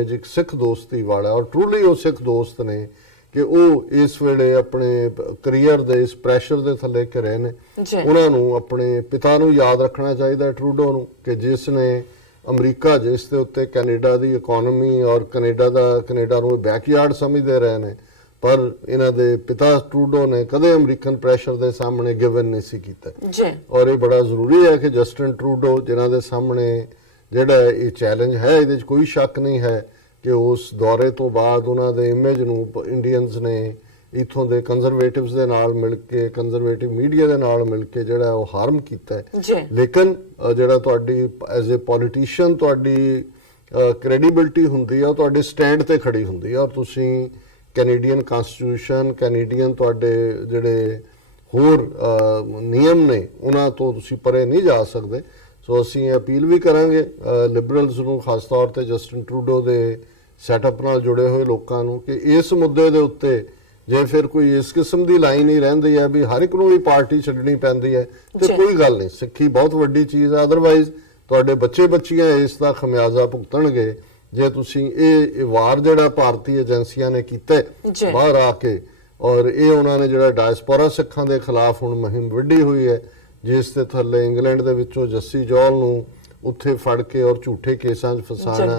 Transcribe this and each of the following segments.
ਇੱਕ ਸਿੱਖ ਦੋਸਤੀ ਵਾਲਾ ਔਰ ਟਰੂਲੀ ਉਹ ਸਿੱਖ ਦੋਸਤ ਨੇ ਕਿ ਉਹ ਇਸ ਵੇਲੇ ਆਪਣੇ ਕਰੀਅਰ ਦੇ ਇਸ ਪ੍ਰੈਸ਼ਰ ਦੇ ਥੱਲੇ ਘਿਰੇ ਨੇ। ਉਹਨਾਂ ਨੂੰ ਆਪਣੇ ਪਿਤਾ ਨੂੰ ਯਾਦ ਰੱਖਣਾ ਚਾਹੀਦਾ ਟਰੂਡੋ ਨੂੰ ਕਿ ਜਿਸ ਨੇ ਅਮਰੀਕਾ ਜਿਸ ਦੇ ਉੱਤੇ ਕੈਨੇਡਾ ਦੀ ਇਕਨੋਮੀ ਔਰ ਕੈਨੇਡਾ ਨੂੰ ਬੈਕਯਾਰਡ ਸਮਝਦੇ ਰਹੇ ਨੇ, ਪਰ ਇਹਨਾਂ ਦੇ ਪਿਤਾ ਟਰੂਡੋ ਨੇ ਕਦੇ ਅਮਰੀਕਨ ਪ੍ਰੈਸ਼ਰ ਦੇ ਸਾਹਮਣੇ ਗਿਵਨ ਨਹੀਂ ਸੀ ਕੀਤਾ। ਔਰ ਇਹ ਬੜਾ ਜ਼ਰੂਰੀ ਹੈ ਕਿ ਜਸਟਿਨ ਟਰੂਡੋ ਜਿਨ੍ਹਾਂ ਦੇ ਸਾਹਮਣੇ ਜਿਹੜਾ ਇਹ ਚੈਲੰਜ ਹੈ, ਇਹਦੇ 'ਚ ਕੋਈ ਸ਼ੱਕ ਨਹੀਂ ਹੈ ਕਿ ਉਸ ਦੌਰੇ ਤੋਂ ਬਾਅਦ ਉਹਨਾਂ ਦੇ ਇਮੇਜ ਨੂੰ ਇੰਡੀਅਨਸ ਨੇ ਇੱਥੋਂ ਦੇ ਕੰਜ਼ਰਵੇਟਿਵਸ ਦੇ ਨਾਲ ਮਿਲ ਕੇ, ਕੰਜ਼ਰਵੇਟਿਵ ਮੀਡੀਆ ਦੇ ਨਾਲ ਮਿਲ ਕੇ ਜਿਹੜਾ ਉਹ ਹਾਰਮ ਕੀਤਾ ਹੈ। ਲੇਕਿਨ ਜਿਹੜਾ ਤੁਹਾਡੀ ਐਜ਼ ਅ ਪੋਲੀਟੀਸ਼ੀਅਨ ਤੁਹਾਡੀ ਕ੍ਰੈਡੀਬਿਲਿਟੀ ਹੁੰਦੀ ਹੈ, ਉਹ ਤੁਹਾਡੇ ਸਟੈਂਡ ਤੇ ਖੜੀ ਹੁੰਦੀ ਹੈ ਔਰ ਤੁਸੀਂ ਕੈਨੇਡੀਅਨ ਕਨਸਟੀਟਿਊਸ਼ਨ, ਕੈਨੇਡੀਅਨ ਤੁਹਾਡੇ ਜਿਹੜੇ ਹੋਰ ਨਿਯਮ ਨੇ ਉਹਨਾਂ ਤੋਂ ਤੁਸੀਂ ਪਰੇ ਨਹੀਂ ਜਾ ਸਕਦੇ। ਸੋ ਅਸੀਂ ਅਪੀਲ ਵੀ ਕਰਾਂਗੇ ਲਿਬਰਲਸ ਨੂੰ, ਖਾਸ ਤੌਰ ਤੇ ਜਸਟਿਨ ਟਰੂਡੋ ਦੇ ਸੈਟਅਪ ਨਾਲ ਜੁੜੇ ਹੋਏ ਲੋਕਾਂ ਨੂੰ ਕਿ ਇਸ ਮੁੱਦੇ ਦੇ ਉੱਤੇ ਜੇ ਫਿਰ ਕੋਈ ਇਸ ਕਿਸਮ ਦੀ ਲਾਈਨ ਹੀ ਰਹਿੰਦੀ ਹੈ ਵੀ ਹਰ ਇੱਕ ਨੂੰ ਹੀ ਪਾਰਟੀ ਛੱਡਣੀ ਪੈਂਦੀ ਹੈ ਤੇ ਕੋਈ ਗੱਲ ਨਹੀਂ, ਸਿੱਖੀ ਬਹੁਤ ਵੱਡੀ ਚੀਜ਼ ਹੈ। ਅਦਰਵਾਈਜ਼ ਤੁਹਾਡੇ ਬੱਚੀਆਂ ਇਸ ਦਾ ਖਮਿਆਜ਼ਾ ਭੁਗਤਣਗੇ ਜੇ ਤੁਸੀਂ ਇਹ ਵਾਰ ਜਿਹੜਾ ਭਾਰਤੀ ਏਜੰਸੀਆਂ ਨੇ ਕੀਤਾ ਬਾਹਰ ਆ ਕੇ, ਔਰ ਇਹ ਉਹਨਾਂ ਨੇ ਜਿਹੜਾ ਡਾਇਸਪੋਰਾ ਸਿੱਖਾਂ ਦੇ ਖਿਲਾਫ ਹੁਣ ਮੁਹਿੰਮ ਵਿੱਢੀ ਹੋਈ ਹੈ, ਜਿਸ ਦੇ ਥੱਲੇ ਇੰਗਲੈਂਡ ਦੇ ਵਿੱਚੋਂ ਜੱਸੀ ਜੌਲ ਨੂੰ ਉੱਥੇ ਫੜ ਕੇ ਔਰ ਝੂਠੇ ਕੇਸਾਂ 'ਚ ਫਸਾਣਾ,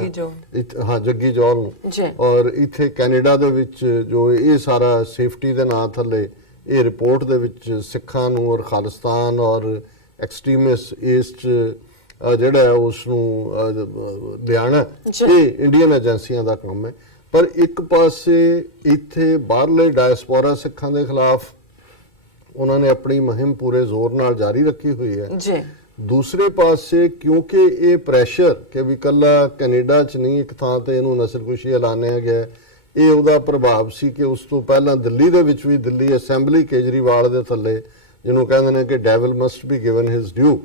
ਜੱਗੀ ਜੌਲ ਨੂੰ, ਔਰ ਇੱਥੇ ਕੈਨੇਡਾ ਦੇ ਵਿੱਚ ਜੋ ਇਹ ਸਾਰਾ ਸੇਫਟੀ ਦੇ ਨਾਂ ਥੱਲੇ ਇਹ ਰਿਪੋਰਟ ਦੇ ਵਿੱਚ ਸਿੱਖਾਂ ਨੂੰ ਔਰ ਖਾਲਿਸਤਾਨ ਔਰ ਐਕਸਟ੍ਰੀਮਿਸਟ ਇਸ 'ਚ ਜਿਹੜਾ ਉਸ ਨੂੰ ਲਿਆਣਾ, ਇਹ ਇੰਡੀਅਨ ਏਜੰਸੀਆਂ ਦਾ ਕੰਮ ਹੈ। ਪਰ ਇੱਕ ਪਾਸੇ ਇੱਥੇ ਬਾਹਰਲੇ ਡਾਇਸਪੋਰਾ ਸਿੱਖਾਂ ਦੇ ਖਿਲਾਫ ਉਹਨਾਂ ਨੇ ਆਪਣੀ ਮੁਹਿੰਮ ਪੂਰੇ ਜ਼ੋਰ ਨਾਲ ਜਾਰੀ ਰੱਖੀ ਹੋਈ ਹੈ। ਦੂਸਰੇ ਪਾਸੇ ਕਿਉਂਕਿ ਇਹ ਪ੍ਰੈਸ਼ਰ ਕਿ ਵੀ ਇਕੱਲਾ ਕੈਨੇਡਾ 'ਚ ਨਹੀਂ, ਇੱਕ ਥਾਂ ਤੇ ਇਹਨੂੰ ਨਸਲਕੁਸ਼ੀ ਐਲਾਨਿਆ ਗਿਆ, ਇਹ ਉਹਦਾ ਪ੍ਰਭਾਵ ਸੀ ਕਿ ਉਸ ਤੋਂ ਪਹਿਲਾਂ ਦਿੱਲੀ ਦੇ ਵਿੱਚ ਵੀ ਦਿੱਲੀ ਅਸੈਂਬਲੀ ਕੇਜਰੀਵਾਲ ਦੇ ਥੱਲੇ ਜਿਹਨੂੰ ਕਹਿੰਦੇ ਨੇ ਕਿ devil must be given his due,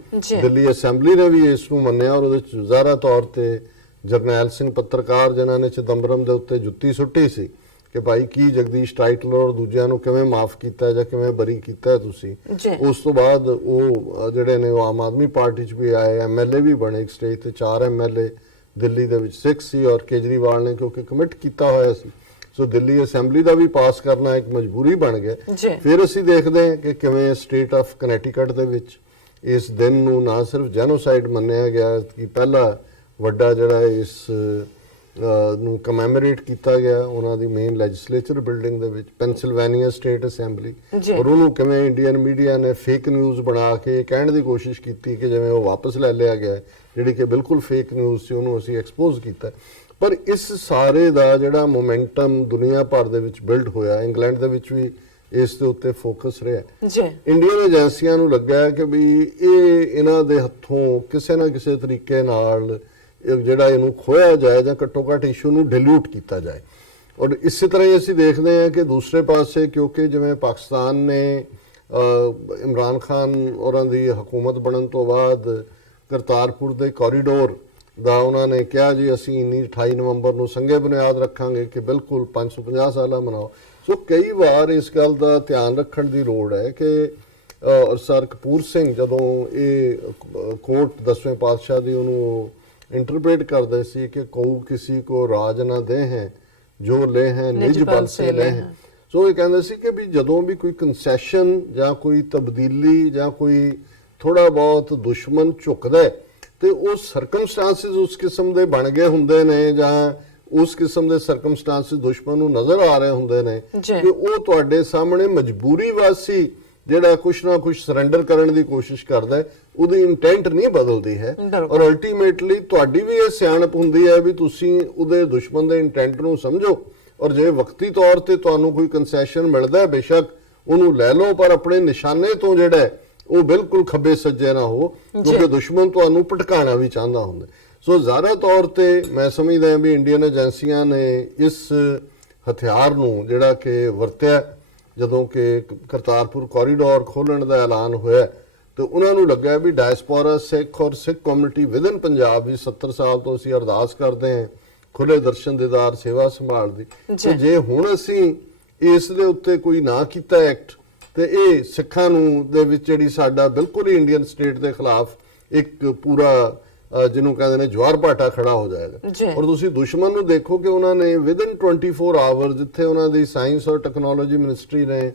Delhi assembly ਨੇ ਵੀ ਇਸ ਨੂੰ ਮੰਨਿਆ ਔਰ ਉਹਦੇ 'ਚ ਜ਼ਾਹਰਾ ਤੌਰ ਤੇ ਜਰਨੈਲ ਸਿੰਘ ਪੱਤਰਕਾਰ ਜਿਨ੍ਹਾਂ ਨੇ ਚਿਦੰਬਰਮ ਦੇ ਉੱਤੇ ਜੁੱਤੀ ਸੁੱਟੀ ਸੀ ਕਿ ਭਾਈ ਕੀ ਜਗਦੀਸ਼ ਟਾਈਟਲਰ ਔਰ ਦੂਜਿਆਂ ਨੂੰ ਕਿਵੇਂ ਮਾਫ ਕੀਤਾ ਜਾਂ ਕਿਵੇਂ ਬਰੀ ਕੀਤਾ ਤੁਸੀਂ। ਉਸ ਤੋਂ ਬਾਅਦ ਉਹ ਜਿਹੜੇ ਨੇ ਉਹ ਆਮ ਆਦਮੀ ਪਾਰਟੀ 'ਚ ਵੀ ਆਏ, ਐਮਐਲਏ ਵੀ ਬਣੇ, ਇੱਕ ਸਟੇਜ ਤੇ 4 ਐਮਐਲਏ ਦਿੱਲੀ ਦੇ ਵਿੱਚ 6 ਸੀ ਔਰ ਕੇਜਰੀਵਾਲ ਨੇ ਕਿਉਂਕਿ ਕਮਿਟ ਕੀਤਾ ਹੋਇਆ ਸੀ, ਸੋ ਦਿੱਲੀ ਅਸੈਂਬਲੀ ਦਾ ਵੀ ਪਾਸ ਕਰਨਾ ਇੱਕ ਮਜਬੂਰੀ ਬਣ ਗਿਆ। ਫਿਰ ਅਸੀਂ ਦੇਖਦੇ ਹਾਂ ਕਿ ਕਿਵੇਂ ਸਟੇਟ ਆਫ ਕਨੈਟੀਕਟ ਦੇ ਵਿੱਚ ਇਸ ਦਿਨ ਨੂੰ ਨਾ ਸਿਰਫ ਜੈਨੋਸਾਈਡ ਮੰਨਿਆ ਗਿਆ ਕਿ ਪਹਿਲਾ ਵੱਡਾ ਜਿਹੜਾ ਇਸ ਨੂੰ ਕਮੈਮੋਰੇਟ ਕੀਤਾ ਗਿਆ ਉਹਨਾਂ ਦੀ ਮੇਨ ਲੈਜਿਸਲੇਚਰ ਬਿਲਡਿੰਗ ਦੇ ਵਿੱਚ ਪੈਨਸਿਲਵੇਨੀਆ ਸਟੇਟ ਅਸੈਂਬਲੀ, ਔਰ ਉਹਨੂੰ ਕਿਵੇਂ ਇੰਡੀਅਨ ਮੀਡੀਆ ਨੇ ਫੇਕ ਨਿਊਜ਼ ਬਣਾ ਕੇ ਕਹਿਣ ਦੀ ਕੋਸ਼ਿਸ਼ ਕੀਤੀ ਕਿ ਜਿਵੇਂ ਉਹ ਵਾਪਸ ਲੈ ਲਿਆ ਗਿਆ, ਜਿਹੜੀ ਕਿ ਬਿਲਕੁਲ ਫੇਕ ਨਿਊਜ਼ ਸੀ, ਉਹਨੂੰ ਅਸੀਂ ਐਕਸਪੋਜ਼ ਕੀਤਾ। ਪਰ ਇਸ ਸਾਰੇ ਦਾ ਜਿਹੜਾ ਮੋਮੈਂਟਮ ਦੁਨੀਆ ਭਰ ਦੇ ਵਿੱਚ ਬਿਲਡ ਹੋਇਆ, ਇੰਗਲੈਂਡ ਦੇ ਵਿੱਚ ਵੀ ਇਸ ਦੇ ਉੱਤੇ ਫੋਕਸ ਰਿਹਾ। ਇੰਡੀਅਨ ਏਜੰਸੀਆਂ ਨੂੰ ਲੱਗਾ ਕਿ ਵੀ ਇਹ ਇਹਨਾਂ ਦੇ ਹੱਥੋਂ ਕਿਸੇ ਨਾ ਕਿਸੇ ਤਰੀਕੇ ਨਾਲ ਜਿਹੜਾ ਇਹਨੂੰ ਖੋਇਆ ਜਾਏ ਜਾਂ ਘੱਟੋ ਘੱਟ ਇਸ਼ੂ ਨੂੰ ਡਿਲੂਟ ਕੀਤਾ ਜਾਏ। ਔਰ ਇਸੇ ਤਰ੍ਹਾਂ ਹੀ ਅਸੀਂ ਦੇਖਦੇ ਹਾਂ ਕਿ ਦੂਸਰੇ ਪਾਸੇ ਕਿਉਂਕਿ ਜਿਵੇਂ ਪਾਕਿਸਤਾਨ ਨੇ ਇਮਰਾਨ ਖਾਨ ਔਰਾਂ ਦੀ ਹਕੂਮਤ ਬਣਨ ਤੋਂ ਬਾਅਦ ਕਰਤਾਰਪੁਰ ਦੇ ਕੋਰੀਡੋਰ ਦਾ ਉਹਨਾਂ ਨੇ ਕਿਹਾ ਜੀ ਅਸੀਂ 28 ਨਵੰਬਰ ਨੂੰ ਸੰਘੇ ਬੁਨਿਆਦ ਰੱਖਾਂਗੇ ਕਿ ਬਿਲਕੁਲ 550 ਸਾਲਾ ਮਨਾਓ। ਸੋ ਕਈ ਵਾਰ ਇਸ ਗੱਲ ਦਾ ਧਿਆਨ ਰੱਖਣ ਦੀ ਲੋੜ ਹੈ ਕਿ ਸਰ ਕਪੂਰ ਸਿੰਘ ਜਦੋਂ ਇਹ ਕੋਰਟ 10ਵੇਂ ਪਾਤਸ਼ਾਹ ਦੀ ਉਹਨੂੰ इंटरप्रेट करते सी कि कऊ किसी को राज ना दे हैं जो ले हैं निज बल से ले हैं। सो ये कहते सी कि भी जदों भी कोई कंसैशन या कोई तब्दीली या कोई थोड़ा बहुत दुश्मन झुकदा है तो वो सरकमस्टांसिस उस किस्म के बन गए हुंदे ने जां उस किस्म के सरकमस्टांसिस दुश्मन नूं नज़र आ रहे हुंदे ने कि वो तुहाडे सामने मजबूरी वासी ਜਿਹੜਾ ਕੁਛ ਨਾ ਕੁਛ ਸਰੈਂਡਰ ਕਰਨ ਦੀ ਕੋਸ਼ਿਸ਼ ਕਰਦਾ ਹੈ, ਉਹਦੀ ਇੰਟੈਂਟ ਨਹੀਂ ਬਦਲਦੀ ਹੈ ਔਰ ਅਲਟੀਮੇਟਲੀ ਤੁਹਾਡੀ ਵੀ ਇਹ ਸਿਆਣਪ ਹੁੰਦੀ ਹੈ ਵੀ ਤੁਸੀਂ ਉਹਦੇ ਦੁਸ਼ਮਣ ਦੇ ਇੰਟੈਂਟ ਨੂੰ ਸਮਝੋ ਔਰ ਜੇ ਵਕਤੀ ਤੌਰ ਤੇ ਤੁਹਾਨੂੰ ਕੋਈ ਕੰਸੈਸ਼ਨ ਮਿਲਦਾ ਹੈ ਬੇਸ਼ੱਕ ਉਹਨੂੰ ਲੈ ਲਓ, ਪਰ ਆਪਣੇ ਨਿਸ਼ਾਨੇ ਤੋਂ ਜਿਹੜਾ ਉਹ ਬਿਲਕੁਲ ਖੱਬੇ ਸੱਜੇ ਨਾ ਹੋ ਕਿਉਂਕਿ ਦੁਸ਼ਮਣ ਤੁਹਾਨੂੰ ਭਟਕਾਣਾ ਵੀ ਚਾਹੁੰਦਾ ਹੁੰਦਾ। ਸੋ ਜ਼ਾਹਰਾ ਤੌਰ ਤੇ ਮੈਂ ਸਮਝਦਾ ਵੀ ਇੰਡੀਅਨ ਏਜੰਸੀਆਂ ਨੇ ਇਸ ਹਥਿਆਰ ਨੂੰ ਜਿਹੜਾ ਕਿ ਵਰਤਿਆ ਜਦੋਂ ਕਿ ਕਰਤਾਰਪੁਰ ਕੋਰੀਡੋਰ ਖੋਲ੍ਹਣ ਦਾ ਐਲਾਨ ਹੋਇਆ ਤੇ ਉਹਨਾਂ ਨੂੰ ਲੱਗਾ ਵੀ ਡਾਇਸਪੋਰਾ ਸਿੱਖ ਔਰ ਸਿੱਖ ਕਮਿਊਨਿਟੀ ਵਿਦਨ ਪੰਜਾਬ ਵੀ 70 ਸਾਲ ਤੋਂ ਅਸੀਂ ਅਰਦਾਸ ਕਰਦੇ ਹਾਂ ਖੁੱਲੇ ਦਰਸ਼ਨ ਦੀਦਾਰ ਸੇਵਾ ਸੰਭਾਲ ਦੀ, ਤੇ ਜੇ ਹੁਣ ਅਸੀਂ ਇਸ ਦੇ ਉੱਤੇ ਕੋਈ ਨਾ ਕੀਤਾ ਐਕਟ ਤੇ ਇਹ ਸਿੱਖਾਂ ਨੂੰ ਦੇ ਵਿੱਚ ਜਿਹੜੀ ਸਾਡਾ ਬਿਲਕੁਲ ਹੀ ਇੰਡੀਅਨ ਸਟੇਟ ਦੇ ਖਿਲਾਫ ਇੱਕ ਪੂਰਾ ਜਿਹਨੂੰ ਕਹਿੰਦੇ ਨੇ ਜਵਾਰ ਭਾਟਾ ਖੜਾ ਹੋ ਜਾਏਗਾ। ਔਰ ਤੁਸੀਂ ਦੁਸ਼ਮਣ ਨੂੰ ਦੇਖੋ ਕਿ ਉਹਨਾਂ ਨੇ ਵਿਦਨ 24 ਆਵਰ, ਜਿੱਥੇ ਉਹਨਾਂ ਦੀ ਸਾਇੰਸ ਔਰ ਟੈਕਨੋਲੋਜੀ ਮਿਨਿਸਟਰੀ ਨੇ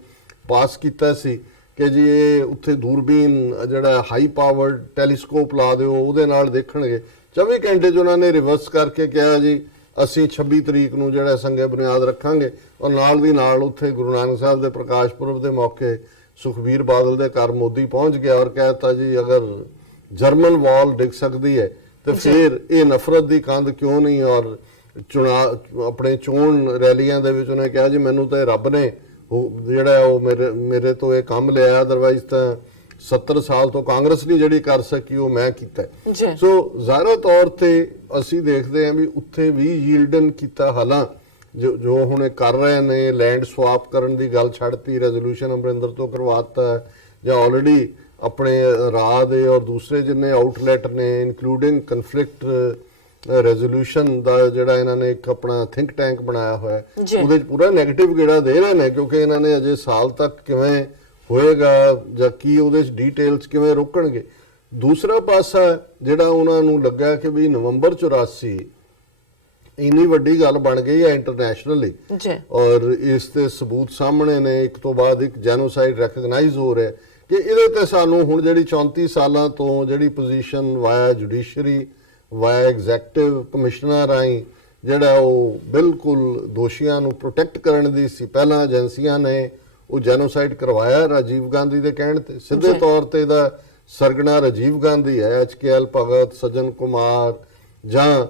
ਪਾਸ ਕੀਤਾ ਸੀ ਕਿ ਜੀ ਇਹ ਉੱਥੇ ਦੂਰਬੀਨ ਜਿਹੜਾ ਹਾਈ ਪਾਵਰਡ ਟੈਲੀਸਕੋਪ ਲਾ ਦਿਓ, ਉਹਦੇ ਨਾਲ ਦੇਖਣਗੇ, 24 ਘੰਟੇ 'ਚ ਉਹਨਾਂ ਨੇ ਰਿਵਰਸ ਕਰਕੇ ਕਿਹਾ ਜੀ ਅਸੀਂ 26 ਤਰੀਕ ਨੂੰ ਜਿਹੜਾ ਸੰਗੇ ਬੁਨਿਆਦ ਰੱਖਾਂਗੇ। ਔਰ ਨਾਲ ਦੀ ਨਾਲ ਉੱਥੇ ਗੁਰੂ ਨਾਨਕ ਸਾਹਿਬ ਦੇ ਪ੍ਰਕਾਸ਼ ਪੁਰਬ ਦੇ ਮੌਕੇ ਸੁਖਬੀਰ ਬਾਦਲ ਦੇ ਘਰ ਮੋਦੀ ਪਹੁੰਚ ਗਿਆ ਔਰ ਕਹਿਤਾ ਜੀ ਅਗਰ ਜਰਮਨ ਵਾਲ ਡਿੱਗ ਸਕਦੀ ਹੈ ਤੇ ਫਿਰ ਇਹ ਨਫ਼ਰਤ ਦੀ ਕੰਧ ਕਿਉਂ ਨਹੀਂ। ਔਰ ਆਪਣੇ ਚੋਣ ਰੈਲੀਆਂ ਦੇ ਵਿੱਚ ਉਹਨੇ ਕਿਹਾ ਜੀ ਮੈਨੂੰ ਤਾਂ ਰੱਬ ਨੇ ਜਿਹੜਾ ਉਹ ਮੇਰੇ ਤੋਂ ਇਹ ਕੰਮ ਲਿਆ, ਅਦਰਵਾਈਜ਼ ਤਾਂ 70 ਸਾਲ ਤੋਂ ਕਾਂਗਰਸ ਨਹੀਂ ਜਿਹੜੀ ਕਰ ਸਕੀ ਉਹ ਮੈਂ ਕੀਤਾ। ਸੋ ਜ਼ਾਹਿਰ ਤੌਰ ਤੇ ਅਸੀਂ ਦੇਖਦੇ ਹਾਂ ਵੀ ਉੱਥੇ ਵੀ ਯੀਲਡਨ ਕੀਤਾ। ਹਾਲਾਂ ਜੋ ਹੁਣ ਕਰ ਰਹੇ ਨੇ ਲੈਂਡ ਸਵਾਪ ਕਰਨ ਦੀ ਗੱਲ ਛੱਡਤੀ, ਰੈਜ਼ੋਲੂਸ਼ਨ ਅਮਰਿੰਦਰ ਤੋਂ ਕਰਵਾਤਾ ਜਾਂ ਆਲਰੇਡੀ ਆਪਣੇ ਰਾਹ ਦੇ ਔਰ ਦੂਸਰੇ ਜਿੰਨੇ ਆਊਟਲੈਟ ਨੇ ਇਨਕਲੂਡਿੰਗ ਕਨਫਲਿਕਟ ਰੈਜ਼ੋਲੂਸ਼ਨ ਦਾ ਜਿਹੜਾ ਇਹਨਾਂ ਨੇ ਇੱਕ ਆਪਣਾ ਥਿੰਕ ਟੈਂਕ ਬਣਾਇਆ ਹੋਇਆ, ਉਹਦੇ 'ਚ ਪੂਰਾ ਨੈਗੇਟਿਵ ਗੇੜਾ ਦੇ ਰਹੇ ਨੇ ਕਿਉਂਕਿ ਇਹਨਾਂ ਨੇ ਅਜੇ ਸਾਲ ਤੱਕ ਕਿਵੇਂ ਹੋਏਗਾ ਜਾਂ ਕੀ ਉਹਦੇ 'ਚ ਡੀਟੇਲਸ ਕਿਵੇਂ ਰੋਕਣਗੇ। ਦੂਸਰਾ ਪਾਸਾ ਜਿਹੜਾ ਉਹਨਾਂ ਨੂੰ ਲੱਗਾ ਕਿ ਵੀ ਨਵੰਬਰ 84 ਇੰਨੀ ਵੱਡੀ ਗੱਲ ਬਣ ਗਈ ਹੈ ਇੰਟਰਨੈਸ਼ਨਲੀ ਔਰ ਇਸ ਤੇ ਸਬੂਤ ਸਾਹਮਣੇ ਨੇ, ਇੱਕ ਤੋਂ ਬਾਅਦ ਇੱਕ ਜੈਨੋਸਾਈਡ ਰੈਕਗਨਾਈਜ਼ ਹੋ ਰਿਹਾ ਕਿ ਇਹਦੇ ਤੇ ਸਾਨੂੰ ਹੁਣ ਜਿਹੜੀ 34 ਸਾਲਾਂ ਤੋਂ ਜਿਹੜੀ position via judiciary via executive commissioner ਰਾਹੀਂ ਜਿਹੜਾ ਉਹ ਬਿਲਕੁਲ ਦੋਸ਼ੀਆਂ ਨੂੰ ਪ੍ਰੋਟੈਕਟ ਕਰਨ ਦੀ ਸੀ, ਪਹਿਲਾਂ ਏਜੰਸੀਆਂ ਨੇ ਉਹ ਜੈਨੋਸਾਈਡ ਕਰਵਾਇਆ ਰਾਜੀਵ ਗਾਂਧੀ ਦੇ ਕਹਿਣ ਤੇ। ਸਿੱਧੇ ਤੌਰ ਤੇ ਇਹਦਾ ਸਰਗਣਾ ਰਾਜੀਵ ਗਾਂਧੀ ਹੈ, HKL ਭਗਤ, ਸੱਜਣ ਕੁਮਾਰ ਜਾਂ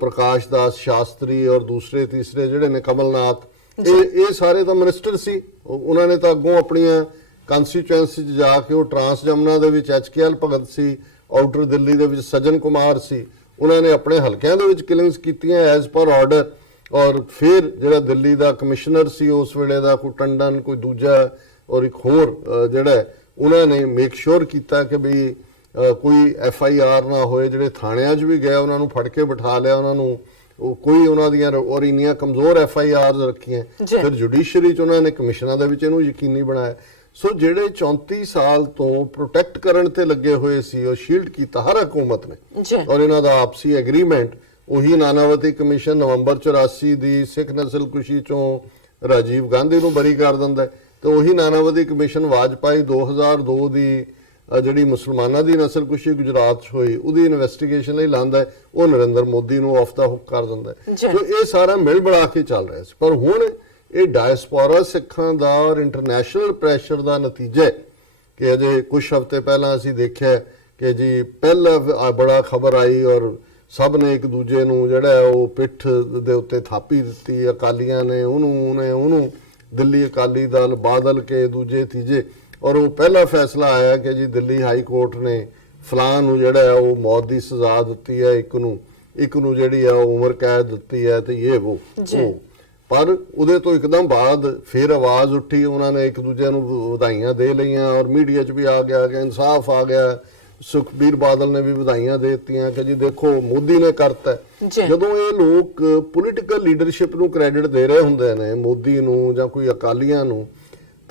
ਪ੍ਰਕਾਸ਼ ਦਾਸ ਸ਼ਾਸਤਰੀ ਔਰ ਦੂਸਰੇ ਤੀਸਰੇ ਜਿਹੜੇ ਨੇ ਕਮਲਨਾਥ, ਇਹ ਸਾਰੇ ਤਾਂ ਮਿਨਿਸਟਰ ਸੀ। ਉਹਨਾਂ ਨੇ ਤਾਂ ਅੱਗੋਂ ਆਪਣੀਆਂ ਕੰਸਟੀਚੁਐਂਸੀ 'ਚ ਜਾ ਕੇ ਉਹ ਟਰਾਂਸ ਜਮਨਾ ਦੇ ਵਿੱਚ HKL ਭਗਤ ਸੀ, ਆਊਟਰ ਦਿੱਲੀ ਦੇ ਵਿੱਚ ਸੱਜਣ ਕੁਮਾਰ ਸੀ, ਉਹਨਾਂ ਨੇ ਆਪਣੇ ਹਲਕਿਆਂ ਦੇ ਵਿੱਚ ਕਿਲਿੰਗਸ ਕੀਤੀਆਂ ਐਜ਼ ਪਰ ਆਰਡਰ। ਔਰ ਫਿਰ ਜਿਹੜਾ ਦਿੱਲੀ ਦਾ ਕਮਿਸ਼ਨਰ ਸੀ ਉਸ ਵੇਲੇ ਦਾ, ਕੋਈ ਟੰਡਨ ਕੋਈ ਦੂਜਾ ਔਰ ਇੱਕ ਹੋਰ ਜਿਹੜਾ, ਉਹਨਾਂ ਨੇ ਮੇਕ ਸ਼ੋਰ ਕੀਤਾ ਕਿ ਵੀ ਕੋਈ FIR ਨਾ ਹੋਏ। ਜਿਹੜੇ ਥਾਣਿਆਂ 'ਚ ਵੀ ਗਏ ਉਹਨਾਂ ਨੂੰ ਫੜ ਕੇ ਬਿਠਾ ਲਿਆ, ਉਹਨਾਂ ਨੂੰ ਕੋਈ ਉਹਨਾਂ ਦੀਆਂ ਔਰ ਇੰਨੀਆਂ ਕਮਜ਼ੋਰ FIRs ਰੱਖੀਆਂ। ਫਿਰ ਜੁਡੀਸ਼ਰੀ 'ਚ ਉਹਨਾਂ ਨੇ ਕਮਿਸ਼ਨਾਂ ਦੇ ਵਿੱਚ ਇਹਨੂੰ ਯਕੀਨੀ ਬਣਾਇਆ। ਸੋ ਜਿਹੜੇ 34 ਸਾਲ ਤੋਂ ਪ੍ਰੋਟੈਕਟ ਕਰਨ ਤੇ ਲੱਗੇ ਹੋਏ ਸੀ ਉਹ ਸ਼ੀਲਡ ਕੀਤਾ ਹਰ ਹਕੂਮਤ ਨੇ। ਔਰ ਇਹਨਾਂ ਦਾ ਆਪਸੀ ਐਗਰੀਮੈਂਟ ਉਹੀ ਨਾਨਾਵਤੀ ਕਮਿਸ਼ਨ ਨਵੰਬਰ 84 ਦੀ ਸਿੱਖ ਨਸਲਕੁਸ਼ੀ ਚੋਂ ਰਾਜੀਵ ਗਾਂਧੀ ਨੂੰ ਬਰੀ ਕਰ ਦਿੰਦਾ ਤੇ ਉਹੀ ਨਾਨਾਵਤੀ ਕਮਿਸ਼ਨ ਵਾਜਪਾਈ 2002 ਦੀ ਜਿਹੜੀ ਮੁਸਲਮਾਨਾਂ ਦੀ ਨਸਲਕੁਸ਼ੀ ਗੁਜਰਾਤ 'ਚ ਹੋਈ ਉਹਦੀ ਇਨਵੈਸਟੀਗੇਸ਼ਨ ਲਈ ਲਾਉਂਦਾ, ਉਹ ਨਰਿੰਦਰ ਮੋਦੀ ਨੂੰ ਆਫ ਦਾ ਹੁੱਕ ਕਰ ਦਿੰਦਾ। ਸੋ ਇਹ ਸਾਰਾ ਮਿਲ ਬਣਾ ਕੇ ਚੱਲ ਰਿਹਾ ਸੀ। ਪਰ ਹੁਣ ਇਹ ਡਾਇਸਪੋਰਾ ਸਿੱਖਾਂ ਦਾ ਔਰ ਇੰਟਰਨੈਸ਼ਨਲ ਪ੍ਰੈਸ਼ਰ ਦਾ ਨਤੀਜਾ ਹੈ ਕਿ ਅਜੇ ਕੁਝ ਹਫ਼ਤੇ ਪਹਿਲਾਂ ਅਸੀਂ ਦੇਖਿਆ ਕਿ ਜੀ ਪਹਿਲਾਂ ਬੜਾ ਖਬਰ ਆਈ ਔਰ ਸਭ ਨੇ ਇੱਕ ਦੂਜੇ ਨੂੰ ਜਿਹੜਾ ਉਹ ਪਿੱਠ ਦੇ ਉੱਤੇ ਥਾਪੀ ਦਿੱਤੀ, ਅਕਾਲੀਆਂ ਨੇ ਉਹਨੂੰ ਦਿੱਲੀ ਅਕਾਲੀ ਦਲ ਬਾਦਲ ਕੇ ਦੂਜੇ ਤੀਜੇ। ਔਰ ਉਹ ਪਹਿਲਾ ਫੈਸਲਾ ਆਇਆ ਕਿ ਜੀ ਦਿੱਲੀ ਹਾਈ ਕੋਰਟ ਨੇ ਫਲਾਣ ਨੂੰ ਜਿਹੜਾ ਉਹ ਮੌਤ ਦੀ ਸਜ਼ਾ ਦਿੱਤੀ ਹੈ, ਇੱਕ ਨੂੰ ਜਿਹੜੀ ਆ ਉਹ ਉਮਰ ਕੈਦ ਦਿੱਤੀ ਹੈ ਤੇ ਇਹ ਉਹ। ਪਰ ਉਹਦੇ ਤੋਂ ਇੱਕਦਮ ਬਾਅਦ ਫਿਰ ਆਵਾਜ਼ ਉੱਠੀ, ਉਹਨਾਂ ਨੇ ਇੱਕ ਦੂਜੇ ਨੂੰ ਵਧਾਈਆਂ ਦੇ ਲਈਆਂ ਔਰ ਮੀਡੀਆ 'ਚ ਵੀ ਆ ਗਿਆ ਕਿ ਇਨਸਾਫ ਆ ਗਿਆ। ਸੁਖਬੀਰ ਬਾਦਲ ਨੇ ਵੀ ਵਧਾਈਆਂ ਦੇ ਦਿੱਤੀਆਂ ਕਿ ਜੀ ਦੇਖੋ ਮੋਦੀ ਨੇ ਕਰਤਾ। ਜਦੋਂ ਇਹ ਲੋਕ ਪੋਲੀਟੀਕਲ ਲੀਡਰਸ਼ਿਪ ਨੂੰ ਕ੍ਰੈਡਿਟ ਦੇ ਰਹੇ ਹੁੰਦੇ ਨੇ, ਮੋਦੀ ਨੂੰ ਜਾਂ ਕੋਈ ਅਕਾਲੀਆਂ ਨੂੰ,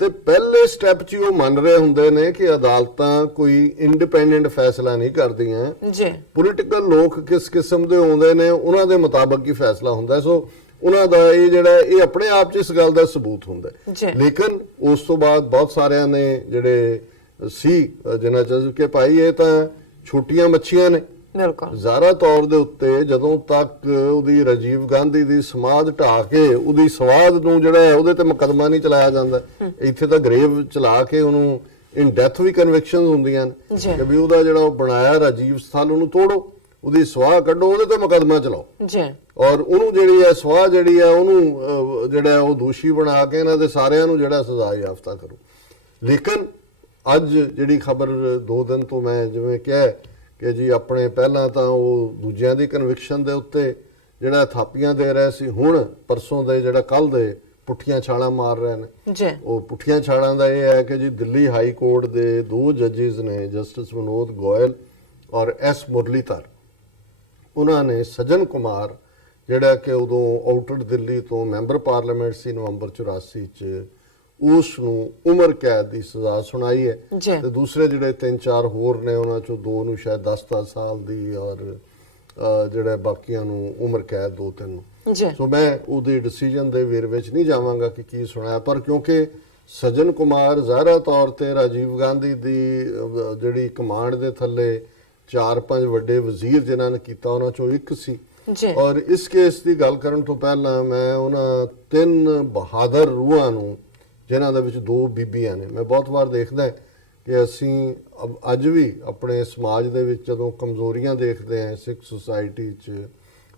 ਤੇ ਪਹਿਲੇ ਸਟੈਪ 'ਚ ਉਹ ਮੰਨ ਰਹੇ ਹੁੰਦੇ ਨੇ ਕਿ ਅਦਾਲਤਾਂ ਕੋਈ ਇੰਡੀਪੈਂਡੈਂਟ ਫੈਸਲਾ ਨਹੀਂ ਕਰਦੀਆਂ। ਪੋਲੀਟੀਕਲ ਲੋਕ ਕਿਸ ਕਿਸਮ ਦੇ ਆਉਂਦੇ ਨੇ ਉਹਨਾਂ ਦੇ ਮੁਤਾਬਕ ਹੀ ਫੈਸਲਾ ਹੁੰਦਾ। ਸੋ ਉਹਨਾਂ ਦਾ ਇਹ ਜਿਹੜਾ ਇਹ ਆਪਣੇ ਆਪ 'ਚ ਇਸ ਗੱਲ ਦਾ ਸਬੂਤ ਹੁੰਦਾ। ਲੇਕਿਨ ਉਸ ਤੋਂ ਬਾਅਦ ਬਹੁਤ ਸਾਰਿਆਂ ਨੇ ਜਿਹੜੇ ਸੀ ਜਿਨ੍ਹਾਂ 'ਚ ਕਿ ਭਾਈ ਇਹ ਤਾਂ ਛੋਟੀਆਂ ਮੱਛੀਆਂ ਨੇ। ਜ਼ਾਹਰਾ ਤੌਰ ਦੇ ਉੱਤੇ ਜਦੋਂ ਤੱਕ ਉਹਦੀ ਰਾਜੀਵ ਗਾਂਧੀ ਦੀ ਸਮਾਧ ਢਾਹ ਕੇ ਉਹਦੀ ਸਵਾਧ ਨੂੰ ਜਿਹੜਾ ਉਹਦੇ ਤੇ ਮੁਕੱਦਮਾ ਨਹੀਂ ਚਲਾਇਆ ਜਾਂਦਾ, ਇੱਥੇ ਤਾਂ ਗ੍ਰੇਵ ਚਲਾ ਕੇ ਉਹਨੂੰ ਇਨ ਡੈਥ ਵੀ ਕਨਵਿਕਸ਼ਨਸ ਹੁੰਦੀਆਂ ਨੇ ਕਿ ਵੀ ਉਹਦਾ ਜਿਹੜਾ ਉਹ ਬਣਾਇਆ ਰਾਜੀਵ ਸਥਲ ਉਹਨੂੰ ਤੋੜੋ, ਉਹਦੀ ਸਵਾਹ ਕੱਢੋ, ਉਹਦੇ ਤੇ ਮੁਕੱਦਮਾ ਚਲਾਓ ਔਰ ਉਹਨੂੰ ਜਿਹੜੀ ਹੈ ਸਵਾਹ ਜਿਹੜੀ ਹੈ ਉਹਨੂੰ ਜਿਹੜਾ ਉਹ ਦੋਸ਼ੀ ਬਣਾ ਕੇ ਇਹਨਾਂ ਦੇ ਸਾਰਿਆਂ ਨੂੰ ਜਿਹੜਾ ਸਜ਼ਾ ਯਾਫਤਾ ਕਰੋ। ਲੇਕਿਨ ਅੱਜ ਜਿਹੜੀ ਖਬਰ 2 ਦਿਨ ਤੋਂ ਮੈਂ ਜਿਵੇਂ ਕਿਹਾ ਕਿ ਜੀ ਆਪਣੇ ਪਹਿਲਾਂ ਤਾਂ ਉਹ ਦੂਜਿਆਂ ਦੀ ਕਨਵਿਕਸ਼ਨ ਦੇ ਉੱਤੇ ਜਿਹੜਾ ਥਾਪੀਆਂ ਦੇ ਰਹੇ ਸੀ, ਹੁਣ ਪਰਸੋਂ ਦੇ ਜਿਹੜਾ ਕੱਲ ਦੇ ਪੁੱਠੀਆਂ ਛਾਲਾਂ ਮਾਰ ਰਹੇ ਨੇ। ਉਹ ਪੁੱਠੀਆਂ ਛਾਲਾਂ ਦਾ ਇਹ ਹੈ ਕਿ ਜੀ ਦਿੱਲੀ ਹਾਈ ਕੋਰਟ ਦੇ 2 ਜੱਜਿਸ ਨੇ, ਜਸਟਿਸ ਵਿਨੋਦ ਗੋਇਲ ਔਰ S ਮੁਰਲੀਧਰ, ਉਹਨਾਂ ਨੇ ਸੱਜਣ ਕੁਮਾਰ ਜਿਹੜਾ ਕਿ ਉਦੋਂ ਆਊਟਰ ਦਿੱਲੀ ਤੋਂ ਮੈਂਬਰ ਪਾਰਲੀਮੈਂਟ ਸੀ ਨਵੰਬਰ 84 'ਚ, ਉਸ ਨੂੰ ਉਮਰ ਕੈਦ ਦੀ ਸਜ਼ਾ ਸੁਣਾਈ ਹੈ ਤੇ ਦੂਸਰੇ ਜਿਹੜੇ 3-4 ਹੋਰ ਨੇ ਉਹਨਾਂ ਚੋਂ 2 ਨੂੰ ਸ਼ਾਇਦ 10-10 ਸਾਲ ਦੀ ਔਰ ਜਿਹੜੇ ਬਾਕੀਆਂ ਨੂੰ ਉਮਰ ਕੈਦ 2-3 ਨੂੰ। ਸੋ ਮੈਂ ਉਹਦੇ ਡਿਸੀਜਨ ਦੇ ਵੇਰਵੇ ਵਿੱਚ ਨਹੀਂ ਜਾਵਾਂਗਾ ਕਿ ਕੀ ਸੁਣਾਇਆ, ਪਰ ਕਿਉਂਕਿ ਸਜਨ ਕੁਮਾਰ ਜ਼ਾਹਰਾ ਤੌਰ ਤੇ ਰਾਜੀਵ ਗਾਂਧੀ ਦੀ ਜਿਹੜੀ ਕਮਾਂਡ ਦੇ ਥੱਲੇ 4-5 ਵੱਡੇ ਵਜ਼ੀਰ ਜਿਨ੍ਹਾਂ ਨੇ ਕੀਤਾ ਉਹਨਾਂ ਚੋਂ ਇੱਕ ਸੀ। ਔਰ ਇਸ ਕੇਸ ਦੀ ਗੱਲ ਕਰਨ ਤੋਂ ਪਹਿਲਾਂ ਮੈਂ ਉਹਨਾਂ 3 ਬਹਾਦਰ ਰੂਹਾਂ ਨੂੰ ਜਿਨ੍ਹਾਂ ਦੇ ਵਿੱਚ 2 ਬੀਬੀਆਂ ਨੇ, ਮੈਂ ਬਹੁਤ ਵਾਰ ਦੇਖਦਾ ਕਿ ਅਸੀਂ ਅੱਜ ਵੀ ਆਪਣੇ ਸਮਾਜ ਦੇ ਵਿੱਚ ਜਦੋਂ ਕਮਜ਼ੋਰੀਆਂ ਦੇਖਦੇ ਹਾਂ ਸਿੱਖ ਸੁਸਾਇਟੀ 'ਚ,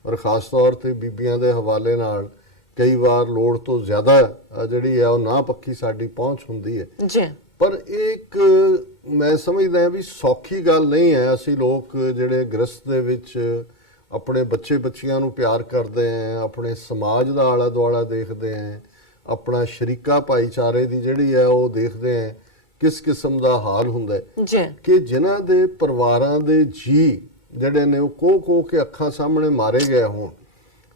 ਔਰ ਖਾਸ ਤੌਰ ਤੇ ਬੀਬੀਆਂ ਦੇ ਹਵਾਲੇ ਨਾਲ ਕਈ ਵਾਰ ਲੋੜ ਤੋਂ ਜ਼ਿਆਦਾ ਜਿਹੜੀ ਹੈ ਉਹ ਨਾ ਪੱਕੀ ਸਾਡੀ ਪਹੁੰਚ ਹੁੰਦੀ ਹੈ। ਪਰ ਇੱਕ ਮੈਂ ਸਮਝਦਾ ਹਾਂ ਵੀ ਸੌਖੀ ਗੱਲ ਨਹੀਂ ਹੈ। ਅਸੀਂ ਲੋਕ ਜਿਹੜੇ ਗ੍ਰਸਤ ਦੇ ਵਿੱਚ ਆਪਣੇ ਬੱਚੇ ਬੱਚੀਆਂ ਨੂੰ ਪਿਆਰ ਕਰਦੇ ਹਾਂ, ਆਪਣੇ ਸਮਾਜ ਦਾ ਆਲਾ ਦੁਆਲਾ ਦੇਖਦੇ ਹਾਂ, ਆਪਣਾ ਸ਼ਰੀਕਾ ਭਾਈਚਾਰੇ ਦੀ ਜਿਹੜੀ ਹੈ ਉਹ ਦੇਖਦੇ ਹਾਂ ਕਿਸ ਕਿਸਮ ਦਾ ਹਾਲ ਹੁੰਦਾ ਹੈ ਕਿ ਜਿਨ੍ਹਾਂ ਦੇ ਪਰਿਵਾਰਾਂ ਦੇ ਜੀ ਜਿਹੜੇ ਨੇ ਉਹ ਕੋਹ ਕੇ ਅੱਖਾਂ ਸਾਹਮਣੇ ਮਾਰੇ ਗਏ ਹੋਣ,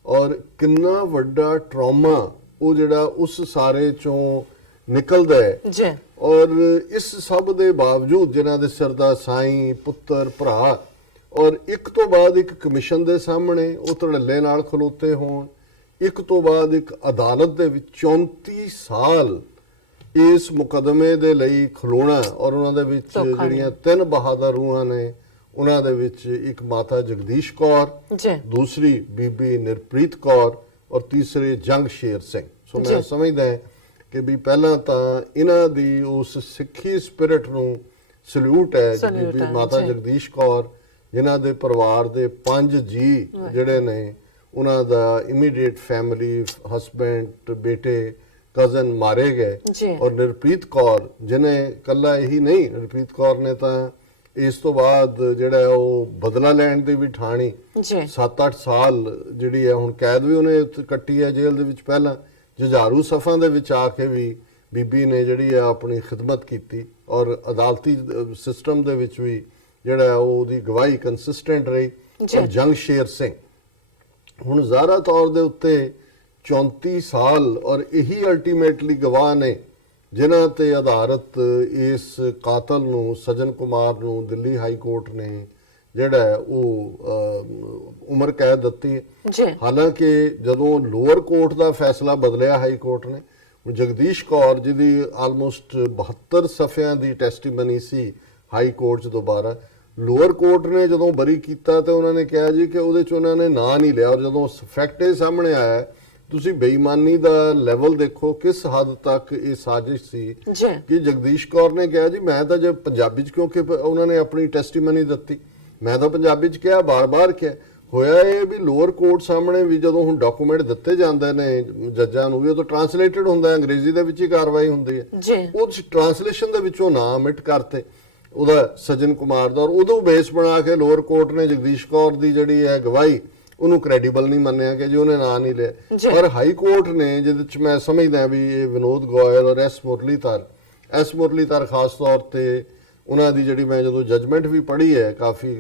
ਔਰ ਕਿੰਨਾ ਵੱਡਾ ਟਰਾਮਾ ਉਹ ਜਿਹੜਾ ਉਸ ਸਾਰੇ ਚੋਂ ਨਿਕਲਦਾ ਹੈ। ਔਰ ਇਸ ਸਭ ਦੇ ਬਾਵਜੂਦ ਜਿਨ੍ਹਾਂ ਦੇ ਸਿਰ ਦਾ ਸਾਈਂ ਪੁੱਤਰ ਭਰਾ ਔਰ ਇੱਕ ਤੋਂ ਬਾਅਦ ਇੱਕ ਕਮਿਸ਼ਨ ਦੇ ਸਾਹਮਣੇ ਉਹ ਧੜੱਲੇ ਨਾਲ ਖਲੋਤੇ ਹੋਣ, ਇੱਕ ਤੋਂ ਬਾਅਦ ਇੱਕ ਅਦਾਲਤ ਦੇ ਵਿੱਚ 34 ਸਾਲ ਇਸ ਮੁਕੱਦਮੇ ਦੇ ਲਈ ਖਲੋਣਾ, ਔਰ ਉਹਨਾਂ ਦੇ ਵਿੱਚ ਜਿਹੜੀਆਂ 3 ਬਹਾਦਰ ਰੂਹਾਂ ਨੇ ਉਹਨਾਂ ਦੇ ਵਿੱਚ ਇੱਕ ਮਾਤਾ ਜਗਦੀਸ਼ ਕੌਰ, ਦੂਸਰੀ ਬੀਬੀ ਨਿਰਪ੍ਰੀਤ ਕੌਰ ਔਰ ਤੀਸਰੇ ਜੰਗ ਸ਼ੇਰ ਸਿੰਘ। ਸੋ ਮੈਂ ਸਮਝਦਾ ਹਾਂ ਕਿ ਵੀ ਪਹਿਲਾਂ ਤਾਂ ਇਹਨਾਂ ਦੀ ਉਸ ਸਿੱਖੀ ਸਪਿਰਿਟ ਨੂੰ ਸਲੂਟ ਹੈ। ਬੀਬੀ ਮਾਤਾ ਜਗਦੀਸ਼ ਕੌਰ ਜਿਨ੍ਹਾਂ ਦੇ ਪਰਿਵਾਰ ਦੇ 5 ਜੀ ਜਿਹੜੇ ਨੇ ਉਹਨਾਂ ਦਾ ਇਮੀਡੀਏਟ ਫੈਮਿਲੀ ਹਸਬੈਂਡ ਬੇਟੇ ਕਜ਼ਨ ਮਾਰੇ ਗਏ, ਔਰ ਨਿਰਪ੍ਰੀਤ ਕੌਰ ਜਿਹਨੇ ਕੱਲਾ ਇਹੀ ਨਹੀਂ, ਨਿਰਪ੍ਰੀਤ ਕੌਰ ਨੇ ਤਾਂ ਇਸ ਤੋਂ ਬਾਅਦ ਜਿਹੜਾ ਉਹ ਬਦਲਾ ਲੈਣ ਦੀ ਵੀ ਠਾਣੀ 7-8 ਸਾਲ ਜਿਹੜੀ ਹੈ ਹੁਣ ਕੈਦ ਵੀ ਉਹਨੇ ਕੱਟੀ ਹੈ ਜੇਲ੍ਹ ਦੇ ਵਿੱਚ। ਪਹਿਲਾਂ ਜੁਝਾਰੂ ਸਫਾਂ ਦੇ ਵਿੱਚ ਆ ਕੇ ਵੀ ਬੀਬੀ ਨੇ ਜਿਹੜੀ ਹੈ ਆਪਣੀ ਖਿਦਮਤ ਕੀਤੀ, ਔਰ ਅਦਾਲਤੀ ਸਿਸਟਮ ਦੇ ਵਿੱਚ ਵੀ ਜਿਹੜਾ ਉਹਦੀ ਗਵਾਹੀ ਕੰਸਿਸਟੈਂਟ ਰਹੀ। ਔਰ ਜੰਗ ਸ਼ੇਰ ਸਿੰਘ ਹੁਣ ਜ਼ਾਹਰਾ ਤੌਰ ਦੇ ਉੱਤੇ 34 ਸਾਲ ਔਰ ਇਹੀ ਅਲਟੀਮੇਟਲੀ ਗਵਾਹ ਨੇ ਜਿਨ੍ਹਾਂ ਤੇ ਆਧਾਰਿਤ ਇਸ ਕਾਤਲ ਨੂੰ ਸਜਨ ਕੁਮਾਰ ਨੂੰ ਦਿੱਲੀ ਹਾਈ ਕੋਰਟ ਨੇ ਜਿਹੜਾ ਉਹ ਉਮਰ ਕੈਦ ਦਿੱਤੀ ਹੈ। ਹਾਲਾਂਕਿ ਜਦੋਂ ਲੋਅਰ ਕੋਰਟ ਦਾ ਫੈਸਲਾ ਬਦਲਿਆ ਹਾਈ ਕੋਰਟ ਨੇ, ਜਗਦੀਸ਼ ਕੌਰ ਜਿਹਦੀ ਆਲਮੋਸਟ 72 ਸਫ਼ਿਆਂ ਦੀ ਟੈਸਟੀਮਨੀ ਸੀ ਹਾਈ ਕੋਰਟ 'ਚ, ਦੁਬਾਰਾ ਲੋਅਰ ਕੋਰਟ ਨੇ ਜਦੋਂ ਬਰੀ ਕੀਤਾ ਤੇ ਉਹਨਾਂ ਨੇ ਕਿਹਾ ਜੀ ਕਿ ਉਹਦੇ 'ਚ ਉਹਨਾਂ ਨੇ ਨਾਂ ਨਹੀਂ ਲਿਆ। ਔਰ ਜਦੋਂ ਫੈਕਟ ਇਹ ਸਾਹਮਣੇ ਆਇਆ, ਤੁਸੀਂ ਬੇਈਮਾਨੀ ਦਾ ਲੈਵਲ ਦੇਖੋ ਕਿਸ ਹੱਦ ਤੱਕ ਇਹ ਸਾਜ਼ਿਸ਼ ਸੀ ਕਿ ਜਗਦੀਸ਼ ਕੌਰ ਨੇ ਕਿਹਾ ਜੀ ਮੈਂ ਤਾਂ ਜੇ ਪੰਜਾਬੀ 'ਚ, ਕਿਉਂਕਿ ਉਹਨਾਂ ਨੇ ਆਪਣੀ ਟੈਸਟੀਮਨੀ ਦਿੱਤੀ, ਮੈਂ ਤਾਂ ਪੰਜਾਬੀ 'ਚ ਕਿਹਾ, ਬਾਰ-ਬਾਰ ਕਿਹਾ। ਹੋਇਆ ਇਹ ਵੀ ਲੋਅਰ ਕੋਰਟ ਸਾਹਮਣੇ ਵੀ ਜਦੋਂ ਹੁਣ ਡਾਕੂਮੈਂਟ ਦਿੱਤੇ ਜਾਂਦੇ ਨੇ ਜੱਜਾਂ ਨੂੰ ਵੀ ਉਹ ਤਾਂ ਟਰਾਂਸਲੇਟਡ ਹੁੰਦਾ, ਅੰਗਰੇਜ਼ੀ ਦੇ ਵਿੱਚ ਹੀ ਕਾਰਵਾਈ ਹੁੰਦੀ ਹੈ, ਉਹ ਟਰਾਂਸਲੇਸ਼ਨ ਦੇ ਵਿੱਚੋਂ ਨਾਂ ਮਿਟ ਕਰਤੇ ਉਹਦਾ ਸਜਨ ਕੁਮਾਰ ਦਾ, ਔਰ ਉਦੋਂ ਬੇਸ ਬਣਾ ਕੇ ਲੋਅਰ ਕੋਰਟ ਨੇ ਜਗਦੀਸ਼ ਕੌਰ ਦੀ ਜਿਹੜੀ ਹੈ ਗਵਾਹੀ ਉਹਨੂੰ ਕ੍ਰੈਡੀਬਲ ਨਹੀਂ ਮੰਨਿਆ ਕਿ ਜੀ ਉਹਨੇ ਨਾਂ ਨਹੀਂ ਲਿਆ। ਪਰ ਹਾਈ ਕੋਰਟ ਨੇ ਜਿਹਦੇ ਚ ਮੈਂ ਸਮਝਦਾ ਵੀ ਇਹ ਵਿਨੋਦ ਗੋਇਲ ਔਰ ਐਸ ਮੁਰਲੀਧਰ ਖਾਸ ਤੌਰ ਤੇ ਉਹਨਾਂ ਦੀ ਜਿਹੜੀ ਮੈਂ ਜਦੋਂ ਜਜਮੈਂਟ ਵੀ ਪੜ੍ਹੀ ਹੈ, ਕਾਫੀ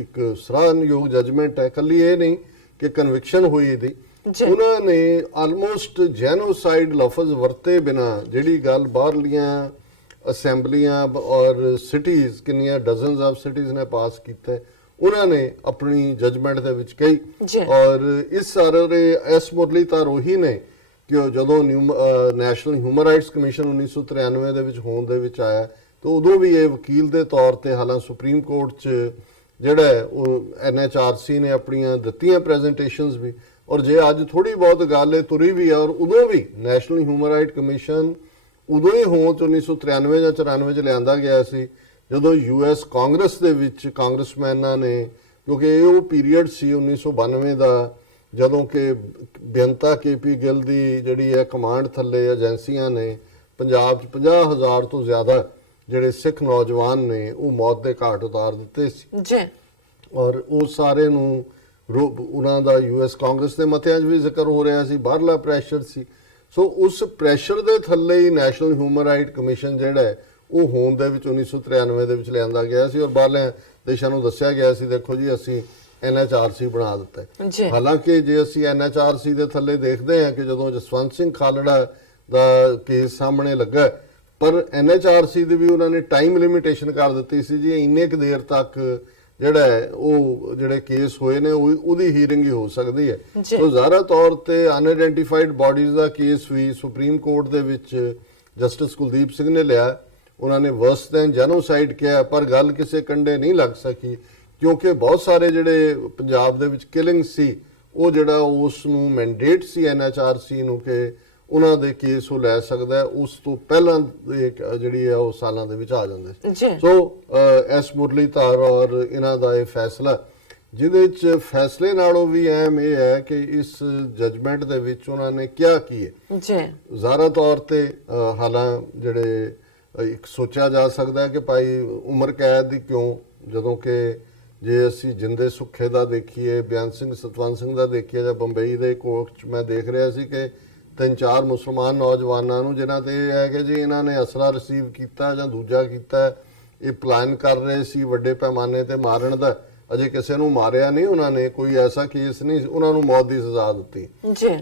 ਇੱਕ ਸਰਾਹਨਯੋਗ ਜਜਮੈਂਟ ਹੈ। ਕੱਲੀ ਇਹ ਨਹੀਂ ਕਿ ਕਨਵਿਕਸ਼ਨ ਹੋਈ ਇਹਦੀ, ਉਹਨਾਂ ਨੇ ਆਲਮੋਸਟ ਜੈਨੋਸਾਈਡ ਲਫ਼ਜ਼ ਵਰਤੇ ਬਿਨਾ ਜਿਹੜੀ ਗੱਲ ਬਾਹਰਲੀਆਂ ਅਸੈਂਬਲੀਆਂ ਔਰ ਸਿਟੀਜ਼ ਕਿੰਨੀਆਂ ਡਜ਼ਨਸ ਆਫ ਸਿਟੀਜ਼ ਨੇ ਪਾਸ ਕੀਤਾ, ਉਹਨਾਂ ਨੇ ਆਪਣੀ ਜਜਮੈਂਟ ਦੇ ਵਿੱਚ ਕਹੀ। ਔਰ ਇਸ ਸਾਰੇ ਐਸ ਮੁਰਲੀਧਰ ਉਹੀ ਨੇ ਕਿ ਜਦੋਂ ਨੈਸ਼ਨਲ ਹਿਊਮਨ ਰਾਈਟਸ ਕਮਿਸ਼ਨ 1993 ਦੇ ਵਿੱਚ ਹੋਂਦ ਦੇ ਵਿੱਚ ਆਇਆ ਤਾਂ ਉਦੋਂ ਵੀ ਇਹ ਵਕੀਲ ਦੇ ਤੌਰ ਤੇ, ਹਾਲਾਂ ਸੁਪਰੀਮ ਕੋਰਟ 'ਚ ਜਿਹੜਾ ਉਹ NHRC ਨੇ ਆਪਣੀਆਂ ਦਿੱਤੀਆਂ ਪ੍ਰੈਜੈਂਟੇਸ਼ਨਸ ਵੀ, ਔਰ ਜੇ ਅੱਜ ਥੋੜੀ ਬਹੁਤ ਗੱਲ ਇਹ ਤੁਰੀ ਵੀ ਹੈ, ਔਰ ਉਦੋਂ ਵੀ ਨੈਸ਼ਨਲ ਹਿਊਮਨ ਰਾਈਟ ਕਮਿਸ਼ਨ ਉਦੋਂ ਹੀ ਹੋਂਦ 1993 ਜਾਂ 94 'ਚ ਲਿਆਂਦਾ ਗਿਆ ਸੀ ਜਦੋਂ US ਕਾਂਗਰਸ ਦੇ ਵਿੱਚ ਕਾਂਗਰਸਮੈਨਾਂ ਨੇ, ਕਿਉਂਕਿ ਇਹ ਉਹ ਪੀਰੀਅਡ ਸੀ 1992 ਦਾ ਜਦੋਂ ਕਿ ਬੇਅੰਤਾ KP ਗਿੱਲ ਦੀ ਜਿਹੜੀ ਹੈ ਕਮਾਂਡ ਥੱਲੇ ਏਜੰਸੀਆਂ ਨੇ ਪੰਜਾਬ 'ਚ 50,000 ਤੋਂ ਜ਼ਿਆਦਾ ਜਿਹੜੇ ਸਿੱਖ ਨੌਜਵਾਨ ਨੇ ਉਹ ਮੌਤ ਦੇ ਘਾਟ ਉਤਾਰ ਦਿੱਤੇ ਸੀ। ਔਰ ਉਹ ਸਾਰੇ ਨੂੰ ਉਹਨਾਂ ਦਾ US ਕਾਂਗਰਸ ਦੇ ਮਤਿਆਂ 'ਚ ਵੀ ਜ਼ਿਕਰ ਹੋ ਰਿਹਾ ਸੀ, ਬਾਹਰਲਾ ਪ੍ਰੈਸ਼ਰ ਸੀ। ਸੋ ਉਸ ਪ੍ਰੈਸ਼ਰ ਦੇ ਥੱਲੇ ਹੀ ਨੈਸ਼ਨਲ ਹਿਊਮਨ ਰਾਈਟ ਕਮਿਸ਼ਨ ਜਿਹੜਾ ਹੈ ਉਹ ਹੋਂਦ ਦੇ ਵਿੱਚ 1993 ਦੇ ਵਿੱਚ ਲਿਆਂਦਾ ਗਿਆ ਸੀ, ਔਰ ਬਾਹਰਲੇ ਦੇਸ਼ਾਂ ਨੂੰ ਦੱਸਿਆ ਗਿਆ ਸੀ ਦੇਖੋ ਜੀ ਅਸੀਂ NHRC ਬਣਾ ਦਿੱਤਾ ਹੈ। ਹਾਲਾਂਕਿ ਜੇ ਅਸੀਂ NHRC ਦੇ ਥੱਲੇ ਦੇਖਦੇ ਹਾਂ ਕਿ ਜਦੋਂ ਜਸਵੰਤ ਸਿੰਘ ਖਾਲੜਾ ਦਾ ਕੇਸ ਸਾਹਮਣੇ ਲੱਗਾ, ਪਰ NHRC ਦੀ ਵੀ ਉਹਨਾਂ ਨੇ ਟਾਈਮ ਲਿਮਿਟੇਸ਼ਨ ਕਰ ਦਿੱਤੀ ਸੀ ਜੀ, ਇੰਨੇ ਕੁ ਦੇਰ ਤੱਕ ਜਿਹੜਾ ਹੈ ਉਹ ਜਿਹੜੇ ਕੇਸ ਹੋਏ ਨੇ ਉਹਦੀ ਹੀਅਰਿੰਗ ਹੀ ਹੋ ਸਕਦੀ ਹੈ। ਸੋ ਜ਼ਾਹਰਾ ਤੌਰ ਤੇ ਅਨਆਇਡੈਂਟੀਫਾਈਡ ਬਾਡੀਜ਼ ਦਾ ਕੇਸ ਵੀ ਸੁਪਰੀਮ ਕੋਰਟ ਦੇ ਵਿੱਚ ਜਸਟਿਸ ਕੁਲਦੀਪ ਸਿੰਘ ਨੇ ਲਿਆ। ਉਹਨਾਂ ਨੇ ਵਰਸ ਦੈਨ ਜੈਨੋਸਾਈਡ ਕਿਹਾ, ਪਰ ਗੱਲ ਕਿਸੇ ਕੰਡੇ ਨਹੀਂ ਲੱਗ ਸਕੀ, ਕਿਉਂਕਿ ਬਹੁਤ ਸਾਰੇ ਜਿਹੜੇ ਪੰਜਾਬ ਦੇ ਵਿੱਚ ਕਿਲਿੰਗ ਸੀ ਉਹ ਜਿਹੜਾ ਉਸ ਨੂੰ ਮੈਂਡੇਟ ਸੀ NHRC ਨੂੰ ਕਿ ਉਹਨਾਂ ਦੇ ਕੇਸ ਉਹ ਲੈ ਸਕਦਾ, ਉਸ ਤੋਂ ਪਹਿਲਾਂ ਜਿਹੜੀ ਹੈ ਉਹ ਸਾਲਾਂ ਦੇ ਵਿੱਚ ਆ ਜਾਂਦੇ। ਸੋ ਐਸ ਮੁਰਲੀਧਰ ਔਰ ਇਹਨਾਂ ਦਾ ਇਹ ਫੈਸਲਾ, ਜਿਹਦੇ ਚ ਫੈਸਲੇ ਨਾਲੋਂ ਵੀ ਅਹਿਮ ਇਹ ਹੈ ਕਿ ਇਸ ਜਜਮੈਂਟ ਦੇ ਵਿੱਚ ਉਹਨਾਂ ਨੇ ਕਿਹਾ ਕੀ ਹੈ। ਜ਼ਾਹਰਾ ਤੌਰ ਤੇ ਹਾਲਾਂ ਜਿਹੜੇ ਇੱਕ ਸੋਚਿਆ ਜਾ ਸਕਦਾ ਹੈ ਕਿ ਭਾਈ ਉਮਰ ਕੈਦ ਦੀ ਕਿਉਂ, ਜਦੋਂ ਕਿ ਜੇ ਅਸੀਂ ਜਿੰਦੇ ਸੁੱਖੇ ਦਾ ਦੇਖੀਏ, ਬਿਆਨ ਸਿੰਘ ਸਤਵੰਤ ਸਿੰਘ ਦਾ ਦੇਖੀਏ, ਜਾਂ ਬੰਬਈ ਦੇ ਕੋਰਟ 'ਚ ਮੈਂ ਦੇਖ ਰਿਹਾ ਸੀ ਕਿ 3-4 ਮੁਸਲਮਾਨ ਨੌਜਵਾਨਾਂ ਨੂੰ ਜਿਨ੍ਹਾਂ ਤੇ ਇਹ ਹੈ ਕਿ ਜੀ ਇਹਨਾਂ ਨੇ ਅਸਲਾ ਰਿਸੀਵ ਕੀਤਾ ਜਾਂ ਦੂਜਾ ਕੀਤਾ, ਇਹ ਪਲਾਨ ਕਰ ਰਹੇ ਸੀ ਵੱਡੇ ਪੈਮਾਨੇ ਤੇ ਮਾਰਨ ਦਾ, ਅਜੇ ਕਿਸੇ ਨੂੰ ਮਾਰਿਆ ਨਹੀਂ ਉਹਨਾਂ ਨੇ, ਕੋਈ ਐਸਾ ਕੇਸ ਨਹੀਂ, ਉਹਨਾਂ ਨੂੰ ਮੌਤ ਦੀ ਸਜ਼ਾ ਦਿੱਤੀ।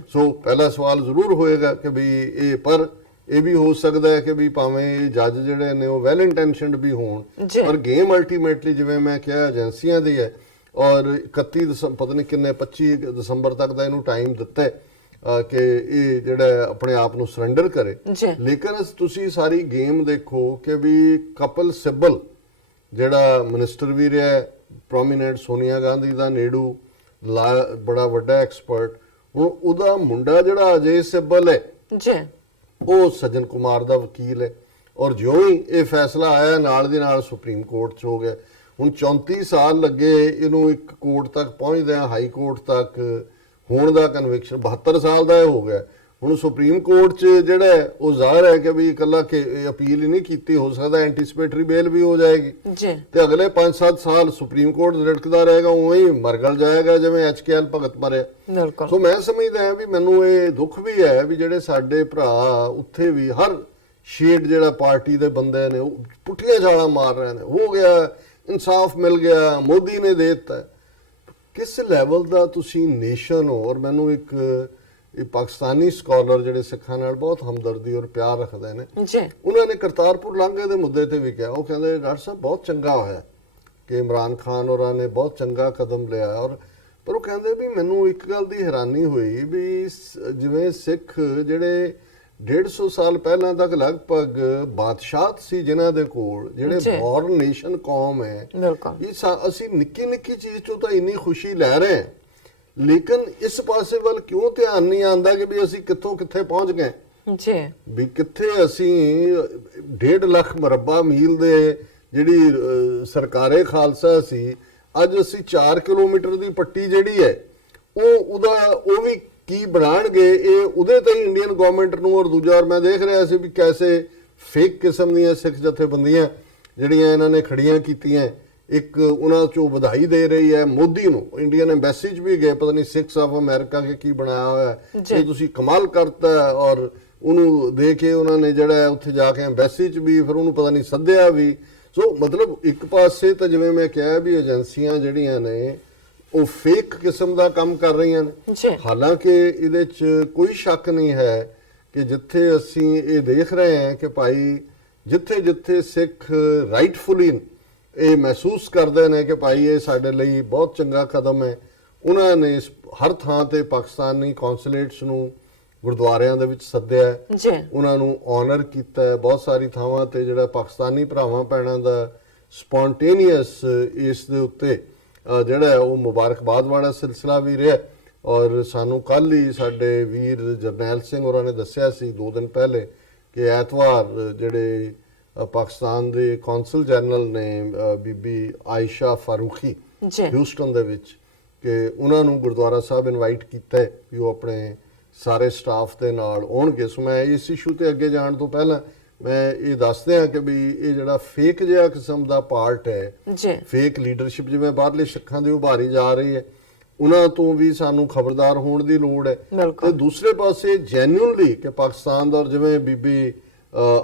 ਸੋ ਪਹਿਲਾ ਸਵਾਲ ਜ਼ਰੂਰ ਹੋਏਗਾ ਕਿ ਵੀ ਇਹ, ਪਰ ਇਹ ਵੀ ਹੋ ਸਕਦਾ ਹੈ ਕਿ ਵੀ ਭਾਵੇਂ ਜੱਜ ਜਿਹੜੇ ਨੇ ਉਹ ਵੈਲ ਇੰਟੈਂਸ਼ਨਡ ਵੀ ਹੋਣ, ਪਰ ਗੇਮ ਅਲਟੀਮੇਟਲੀ ਜਿਵੇਂ ਮੈਂ ਕਿਹਾ ਏਜੰਸੀਆਂ ਦੀ ਹੈ, ਔਰ 31 ਦਸੰਬਰ ਪਤਾ ਨਹੀਂ ਕਿੰਨੇ 25 ਦਸੰਬਰ ਤੱਕ ਦਾ ਇਹਨੂੰ ਟਾਈਮ ਦਿੱਤਾ ਕਿ ਇਹ ਜਿਹੜਾ ਆਪਣੇ ਆਪ ਨੂੰ ਸਰੈਂਡਰ ਕਰੇ। ਲੇਕਿਨ ਤੁਸੀਂ ਸਾਰੀ ਗੇਮ ਦੇਖੋ ਕਿ ਵੀ ਕਪਿਲ ਸਿੱਬਲ ਜਿਹੜਾ ਮਿਨਿਸਟਰ ਵੀ ਰਿਹਾ ਪ੍ਰੋਮੀਨੈਂਟ, ਸੋਨੀਆ ਗਾਂਧੀ ਦਾ ਨੇੜੂ, ਬੜਾ ਵੱਡਾ ਐਕਸਪਰਟ, ਹੁਣ ਉਹਦਾ ਮੁੰਡਾ ਜਿਹੜਾ ਅਜੇ ਸਿੱਬਲ ਹੈ ਉਹ ਸੱਜਣ ਕੁਮਾਰ ਦਾ ਵਕੀਲ ਹੈ, ਔਰ ਜਿਉਂ ਹੀ ਇਹ ਫੈਸਲਾ ਆਇਆ ਨਾਲ ਦੀ ਨਾਲ ਸੁਪਰੀਮ ਕੋਰਟ 'ਚ ਹੋ ਗਿਆ। ਹੁਣ 34 ਸਾਲ ਲੱਗੇ ਇਹਨੂੰ ਇੱਕ ਕੋਰਟ ਤੱਕ ਪਹੁੰਚਦਿਆਂ, ਹਾਈ ਕੋਰਟ ਤੱਕ ਹੋਣ ਦਾ, ਕਨਵਿਕਸ਼ਨ 72 ਸਾਲ ਦਾ ਇਹ ਹੋ ਗਿਆ। ਹੁਣ ਸੁਪਰੀਮ ਕੋਰਟ 'ਚ ਜਿਹੜਾ ਉਹ ਜ਼ਾਹਰ ਹੈ ਕਿ ਵੀ ਇਕੱਲਾ ਅਪੀਲ ਹੀ ਨਹੀਂ ਕੀਤੀ, ਹੋ ਸਕਦਾ ਐਂਟੀਸਪੇਟਰੀ ਬੇਲ ਵੀ ਹੋ ਜਾਏਗੀ ਤੇ ਅਗਲੇ 5-7 ਸਾਲ ਸੁਪਰੀਮ ਕੋਰਟ ਲਟਕਦਾ ਰਹੇਗਾ, ਉਵੇਂ ਹੀ ਮਰਗਲ ਜਾਏਗਾ ਜਿਵੇਂ HKL ਭਗਤ ਮਰਿਆ। ਸੋ ਮੈਂ ਸਮਝਦਾ ਹਾਂ ਵੀ ਮੈਨੂੰ ਇਹ ਦੁੱਖ ਵੀ ਹੈ ਵੀ ਜਿਹੜੇ ਸਾਡੇ ਭਰਾ ਉੱਥੇ ਵੀ ਹਰ ਸ਼ੇਡ ਜਿਹੜਾ ਪਾਰਟੀ ਦੇ ਬੰਦੇ ਨੇ ਉਹ ਪੁੱਠੀਆਂ ਛਾਲਾਂ ਮਾਰ ਰਹੇ ਨੇ, ਹੋ ਗਿਆ ਇਨਸਾਫ ਮਿਲ ਗਿਆ, ਮੋਦੀ ਨੇ ਦੇ ਦਿੱਤਾ। ਕਿਸ ਲੈਵਲ ਦਾ ਤੁਸੀਂ ਨੇਸ਼ਨ ਹੋ। ਔਰ ਮੈਨੂੰ ਇੱਕ ਪਾਕਿਸਤਾਨੀ ਸਕਾਲਰ ਜਿਹੜੇ ਸਿੱਖਾਂ ਨਾਲ ਬਹੁਤ ਹਮਦਰਦੀ ਔਰ ਪਿਆਰ ਰੱਖਦੇ ਨੇ, ਉਹਨਾਂ ਨੇ ਕਰਤਾਰਪੁਰ ਲਾਂਘੇ ਦੇ ਮੁੱਦੇ ਤੇ ਵੀ ਕਿਹਾ, ਉਹ ਕਹਿੰਦੇ ਡਾਕਟਰ ਸਾਹਿਬ ਬਹੁਤ ਚੰਗਾ ਹੋਇਆ ਕਿ ਇਮਰਾਨ ਖਾਨ ਹੋਰਾਂ ਨੇ ਬਹੁਤ ਚੰਗਾ ਕਦਮ ਲਿਆ, ਔਰ ਪਰ ਉਹ ਕਹਿੰਦੇ ਵੀ ਮੈਨੂੰ ਇੱਕ ਗੱਲ ਦੀ ਹੈਰਾਨੀ ਹੋਈ ਵੀ ਜਿਵੇਂ ਸਿੱਖ ਜਿਹੜੇ 150 ਸਾਲ ਪਹਿਲਾਂ ਤੱਕ ਲਗਭਗ ਬਾਦਸ਼ਾਹਤ ਸੀ ਜਿਨ੍ਹਾਂ ਦੇ ਕੋਲ, ਜਿਹੜੇ ਬੌਰਨ ਨੇਸ਼ਨ ਕੌਮ ਹੈ, ਇਹ ਅਸੀਂ ਨਿੱਕੀ ਨਿੱਕੀ ਚੀਜ਼ ਚੋਂ ਤਾਂ ਇੰਨੀ ਖੁਸ਼ੀ ਲੈ ਰਹੇ ਹਾਂ, ਲੇਕਿਨ ਇਸ ਪਾਸੇ ਵੱਲ ਕਿਉਂ ਧਿਆਨ ਨਹੀਂ ਆਉਂਦਾ ਕਿ ਵੀ ਅਸੀਂ ਕਿੱਥੋਂ ਕਿੱਥੇ ਪਹੁੰਚ ਗਏ ਵੀ ਕਿੱਥੇ ਅਸੀਂ 1.5 ਲੱਖ ਮੁਰੱਬਾ ਮੀਲ ਦੇ ਜਿਹੜੀ ਸਰਕਾਰੇ ਖਾਲਸਾ ਸੀ, ਅੱਜ ਅਸੀਂ 4 ਕਿਲੋਮੀਟਰ ਦੀ ਪੱਟੀ ਜਿਹੜੀ ਹੈ ਉਹ ਵੀ ਕੀ ਬਣਾਣਗੇ, ਇਹ ਉਹਦੇ ਤੇ ਇੰਡੀਅਨ ਗਵਰਨਮੈਂਟ ਨੂੰ। ਔਰ ਦੂਜਾ ਮੈਂ ਦੇਖ ਰਿਹਾ ਸੀ ਵੀ ਕੈਸੇ ਫੇਕ ਕਿਸਮ ਦੀਆਂ ਸਿੱਖ ਜਥੇਬੰਦੀਆਂ ਜਿਹੜੀਆਂ ਇਹਨਾਂ ਨੇ ਖੜੀਆਂ ਕੀਤੀਆਂ, ਇੱਕ ਉਹਨਾਂ ਚੋਂ ਵਧਾਈ ਦੇ ਰਹੀ ਹੈ ਮੋਦੀ ਨੂੰ, ਇੰਡੀਅਨ ਐਮਬੈਸੀ 'ਚ ਵੀ ਗਏ, ਪਤਾ ਨਹੀਂ ਸਿੱਖਸ ਆਫ ਅਮਰੀਕਾ ਕੇ ਕੀ ਬਣਾਇਆ ਹੋਇਆ, ਇਹ ਤੁਸੀਂ ਕਮਾਲ ਕਰਤਾ, ਔਰ ਉਹਨੂੰ ਦੇ ਕੇ ਉਹਨਾਂ ਨੇ ਜਿਹੜਾ ਉੱਥੇ ਜਾ ਕੇ ਐਮਬੈਸੀ 'ਚ ਵੀ ਫਿਰ ਉਹਨੂੰ ਪਤਾ ਨਹੀਂ ਸੱਦਿਆ ਵੀ। ਸੋ ਮਤਲਬ ਇੱਕ ਪਾਸੇ ਤਾਂ ਜਿਵੇਂ ਮੈਂ ਕਿਹਾ ਵੀ ਏਜੰਸੀਆਂ ਜਿਹੜੀਆਂ ਨੇ ਉਹ ਫੇਕ ਕਿਸਮ ਦਾ ਕੰਮ ਕਰ ਰਹੀਆਂ ਨੇ, ਹਾਲਾਂਕਿ ਇਹਦੇ 'ਚ ਕੋਈ ਸ਼ੱਕ ਨਹੀਂ ਹੈ ਕਿ ਜਿੱਥੇ ਅਸੀਂ ਇਹ ਦੇਖ ਰਹੇ ਹਾਂ ਕਿ ਭਾਈ ਜਿੱਥੇ ਜਿੱਥੇ ਸਿੱਖ ਰਾਈਟਫੁਲੀ ਇਹ ਮਹਿਸੂਸ ਕਰਦੇ ਨੇ ਕਿ ਭਾਈ ਇਹ ਸਾਡੇ ਲਈ ਬਹੁਤ ਚੰਗਾ ਕਦਮ ਹੈ, ਉਹਨਾਂ ਨੇ ਹਰ ਥਾਂ ਤੇ ਪਾਕਿਸਤਾਨੀ ਕੌਂਸੂਲੇਟਸ ਨੂੰ ਗੁਰਦੁਆਰਿਆਂ ਦੇ ਵਿੱਚ ਸੱਦਿਆ, ਉਹਨਾਂ ਨੂੰ ਆਨਰ ਕੀਤਾ। ਬਹੁਤ ਸਾਰੀ ਥਾਵਾਂ ਤੇ ਜਿਹੜਾ ਪਾਕਿਸਤਾਨੀ ਭਰਾਵਾਂ ਭੈਣਾਂ ਦਾ ਸਪੌਂਟੇਨੀਅਸ ਇਸ ਦੇ ਉੱਤੇ ਜਿਹੜਾ ਉਹ ਮੁਬਾਰਕਬਾਦ ਵਾਲਾ ਸਿਲਸਿਲਾ ਵੀ ਰਿਹਾ। ਔਰ ਸਾਨੂੰ ਕੱਲ ਹੀ ਸਾਡੇ ਵੀਰ ਜਰਨੈਲ ਸਿੰਘ ਹੋਰਾਂ ਨੇ ਦੱਸਿਆ ਸੀ 2 ਦਿਨ ਪਹਿਲੇ ਕਿ ਐਤਵਾਰ ਜਿਹੜੇ ਪਾਕਿਸਤਾਨ ਦੇ ਕੌਂਸਲ ਜਨਰਲ ਨੇ ਬੀਬੀ ਆਇਸ਼ਾ ਫਾਰੂਖੀ ਹਿਊਸਟਨ ਦੇ ਵਿੱਚ, ਕਿ ਉਹਨਾਂ ਨੂੰ ਗੁਰਦੁਆਰਾ ਸਾਹਿਬ ਇਨਵਾਈਟ ਕੀਤਾ ਹੈ ਵੀ ਉਹ ਆਪਣੇ ਸਾਰੇ ਸਟਾਫ ਦੇ ਨਾਲ ਆਉਣਗੇ। ਸੋ ਮੈਂ ਇਸ ਇਸ਼ੂ ਤੇ ਅੱਗੇ ਜਾਣ ਤੋਂ ਪਹਿਲਾਂ ਮੈਂ ਇਹ ਦੱਸਦੇ ਹਾਂ ਕਿ ਵੀ ਇਹ ਜਿਹੜਾ ਫੇਕ ਜਿਹਾ ਕਿਸਮ ਦਾ ਪਾਰਟ ਹੈ, ਫੇਕ ਲੀਡਰਸ਼ਿਪ ਜਿਵੇਂ ਬਾਹਰਲੇ ਸਿੱਖਾਂ ਦੀ ਉਭਾਰੀ ਜਾ ਰਹੀ ਹੈ, ਉਹਨਾਂ ਤੋਂ ਵੀ ਸਾਨੂੰ ਖਬਰਦਾਰ ਹੋਣ ਦੀ ਲੋੜ ਹੈ। ਤੇ ਦੂਸਰੇ ਪਾਸੇ ਜੈਨੂਇਨਲੀ ਕਿ ਪਾਕਿਸਤਾਨ ਦਾ, ਜਿਵੇਂ ਬੀਬੀ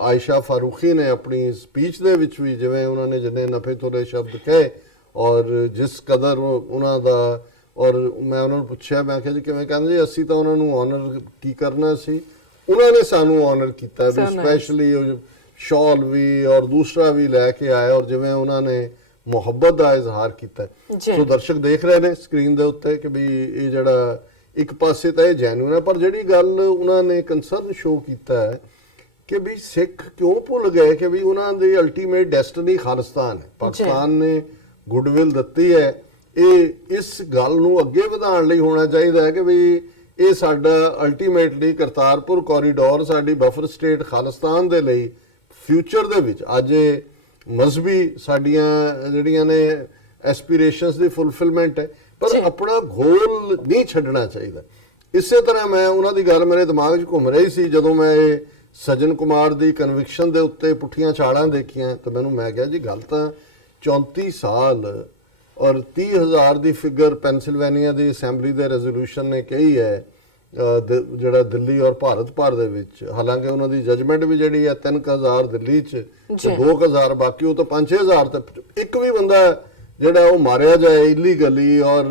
ਆਇਸ਼ਾ ਫਾਰੂਖੀ ਨੇ ਆਪਣੀ ਸਪੀਚ ਦੇ ਵਿੱਚ ਵੀ ਜਿਵੇਂ ਉਹਨਾਂ ਨੇ ਜਿੰਨੇ ਨਫੇ ਤੋਲੇ ਸ਼ਬਦ ਕਹੇ ਔਰ ਜਿਸ ਕਦਰ ਉਹਨਾਂ ਦਾ, ਔਰ ਮੈਂ ਉਹਨਾਂ ਨੂੰ ਪੁੱਛਿਆ, ਮੈਂ ਕਿਹਾ ਜੀ ਕਿਵੇਂ, ਕਹਿੰਦੇ ਜੀ ਅਸੀਂ ਤਾਂ ਉਹਨਾਂ ਨੂੰ ਆਨਰ ਕੀ ਕਰਨਾ ਸੀ, ਉਹਨਾਂ ਨੇ ਸਾਨੂੰ ਆਨਰ ਕੀਤਾ ਵੀ ਸਪੈਸ਼ਲੀ ਸ਼ਾਲ ਵੀ ਔਰ ਦੂਸਰਾ ਵੀ ਲੈ ਕੇ ਆਏ ਔਰ ਜਿਵੇਂ ਉਹਨਾਂ ਨੇ ਮੁਹੱਬਤ ਦਾ ਇਜ਼ਹਾਰ ਕੀਤਾ। ਸੋ ਦਰਸ਼ਕ ਦੇਖ ਰਹੇ ਨੇ ਸਕਰੀਨ ਦੇ ਉੱਤੇ ਕਿ ਵੀ ਇਹ ਜਿਹੜਾ ਇੱਕ ਪਾਸੇ ਤਾਂ ਇਹ ਜੈਨੂਇਨ ਹੈ, ਪਰ ਜਿਹੜੀ ਗੱਲ ਉਹਨਾਂ ਨੇ ਕੰਸਰਨ ਸ਼ੋ ਕੀਤਾ ਹੈ ਕਿ ਵੀ ਸਿੱਖ ਕਿਉਂ ਭੁੱਲ ਗਏ ਕਿ ਵੀ ਉਹਨਾਂ ਦੀ ਅਲਟੀਮੇਟ ਡੈਸਟੀਨੀ ਖਾਲਿਸਤਾਨ ਹੈ। ਪਾਕਿਸਤਾਨ ਨੇ ਗੁੱਡਵਿਲ ਦਿੱਤੀ ਹੈ, ਇਹ ਇਸ ਗੱਲ ਨੂੰ ਅੱਗੇ ਵਧਾਉਣ ਲਈ ਹੋਣਾ ਚਾਹੀਦਾ ਹੈ ਕਿ ਵੀ ਇਹ ਸਾਡਾ ਅਲਟੀਮੇਟਲੀ ਕਰਤਾਰਪੁਰ ਕੋਰੀਡੋਰ ਸਾਡੀ ਬਫਰ ਸਟੇਟ ਖਾਲਿਸਤਾਨ ਦੇ ਲਈ ਫਿਊਚਰ ਦੇ ਵਿੱਚ ਅੱਜ ਮਜ਼ਹਬੀ ਸਾਡੀਆਂ ਜਿਹੜੀਆਂ ਨੇ ਐਸਪੀਰੇਸ਼ਨਸ ਦੀ ਫੁਲਫਿਲਮੈਂਟ ਹੈ, ਪਰ ਆਪਣਾ ਗੋਲ ਨਹੀਂ ਛੱਡਣਾ ਚਾਹੀਦਾ। ਇਸੇ ਤਰ੍ਹਾਂ ਮੈਂ ਉਹਨਾਂ ਦੀ ਗੱਲ ਮੇਰੇ ਦਿਮਾਗ 'ਚ ਘੁੰਮ ਰਹੀ ਸੀ ਜਦੋਂ ਮੈਂ ਇਹ ਸਜਨ ਕੁਮਾਰ ਦੀ ਕਨਵਿਕਸ਼ਨ ਦੇ ਉੱਤੇ ਪੁੱਠੀਆਂ ਛਾਲਾਂ ਦੇਖੀਆਂ ਤਾਂ ਮੈਂ ਕਿਹਾ ਜੀ ਗੱਲ ਤਾਂ 34 ਸਾਲ ਔਰ 30,000 ਦੀ ਫਿਗਰ ਪੈਨਸਿਲਵੇਨੀਆ ਦੀ ਅਸੈਂਬਲੀ ਦੇ ਰੈਜ਼ੋਲੂਸ਼ਨ ਨੇ ਕਹੀ ਹੈ ਜਿਹੜਾ ਦਿੱਲੀ ਔਰ ਭਾਰਤ ਭਰ ਦੇ ਵਿੱਚ, ਹਾਲਾਂਕਿ ਉਹਨਾਂ ਦੀ ਜਜਮੈਂਟ ਵੀ ਜਿਹੜੀ ਹੈ 3,000 ਦਿੱਲੀ 'ਚ ਤੇ 2,000 ਬਾਕੀ, ਉਹ ਤਾਂ 5-6,000 ਤੇ ਇੱਕ ਵੀ ਬੰਦਾ ਜਿਹੜਾ ਉਹ ਮਾਰਿਆ ਜਾਏ ਇਲੀਗਲੀ ਔਰ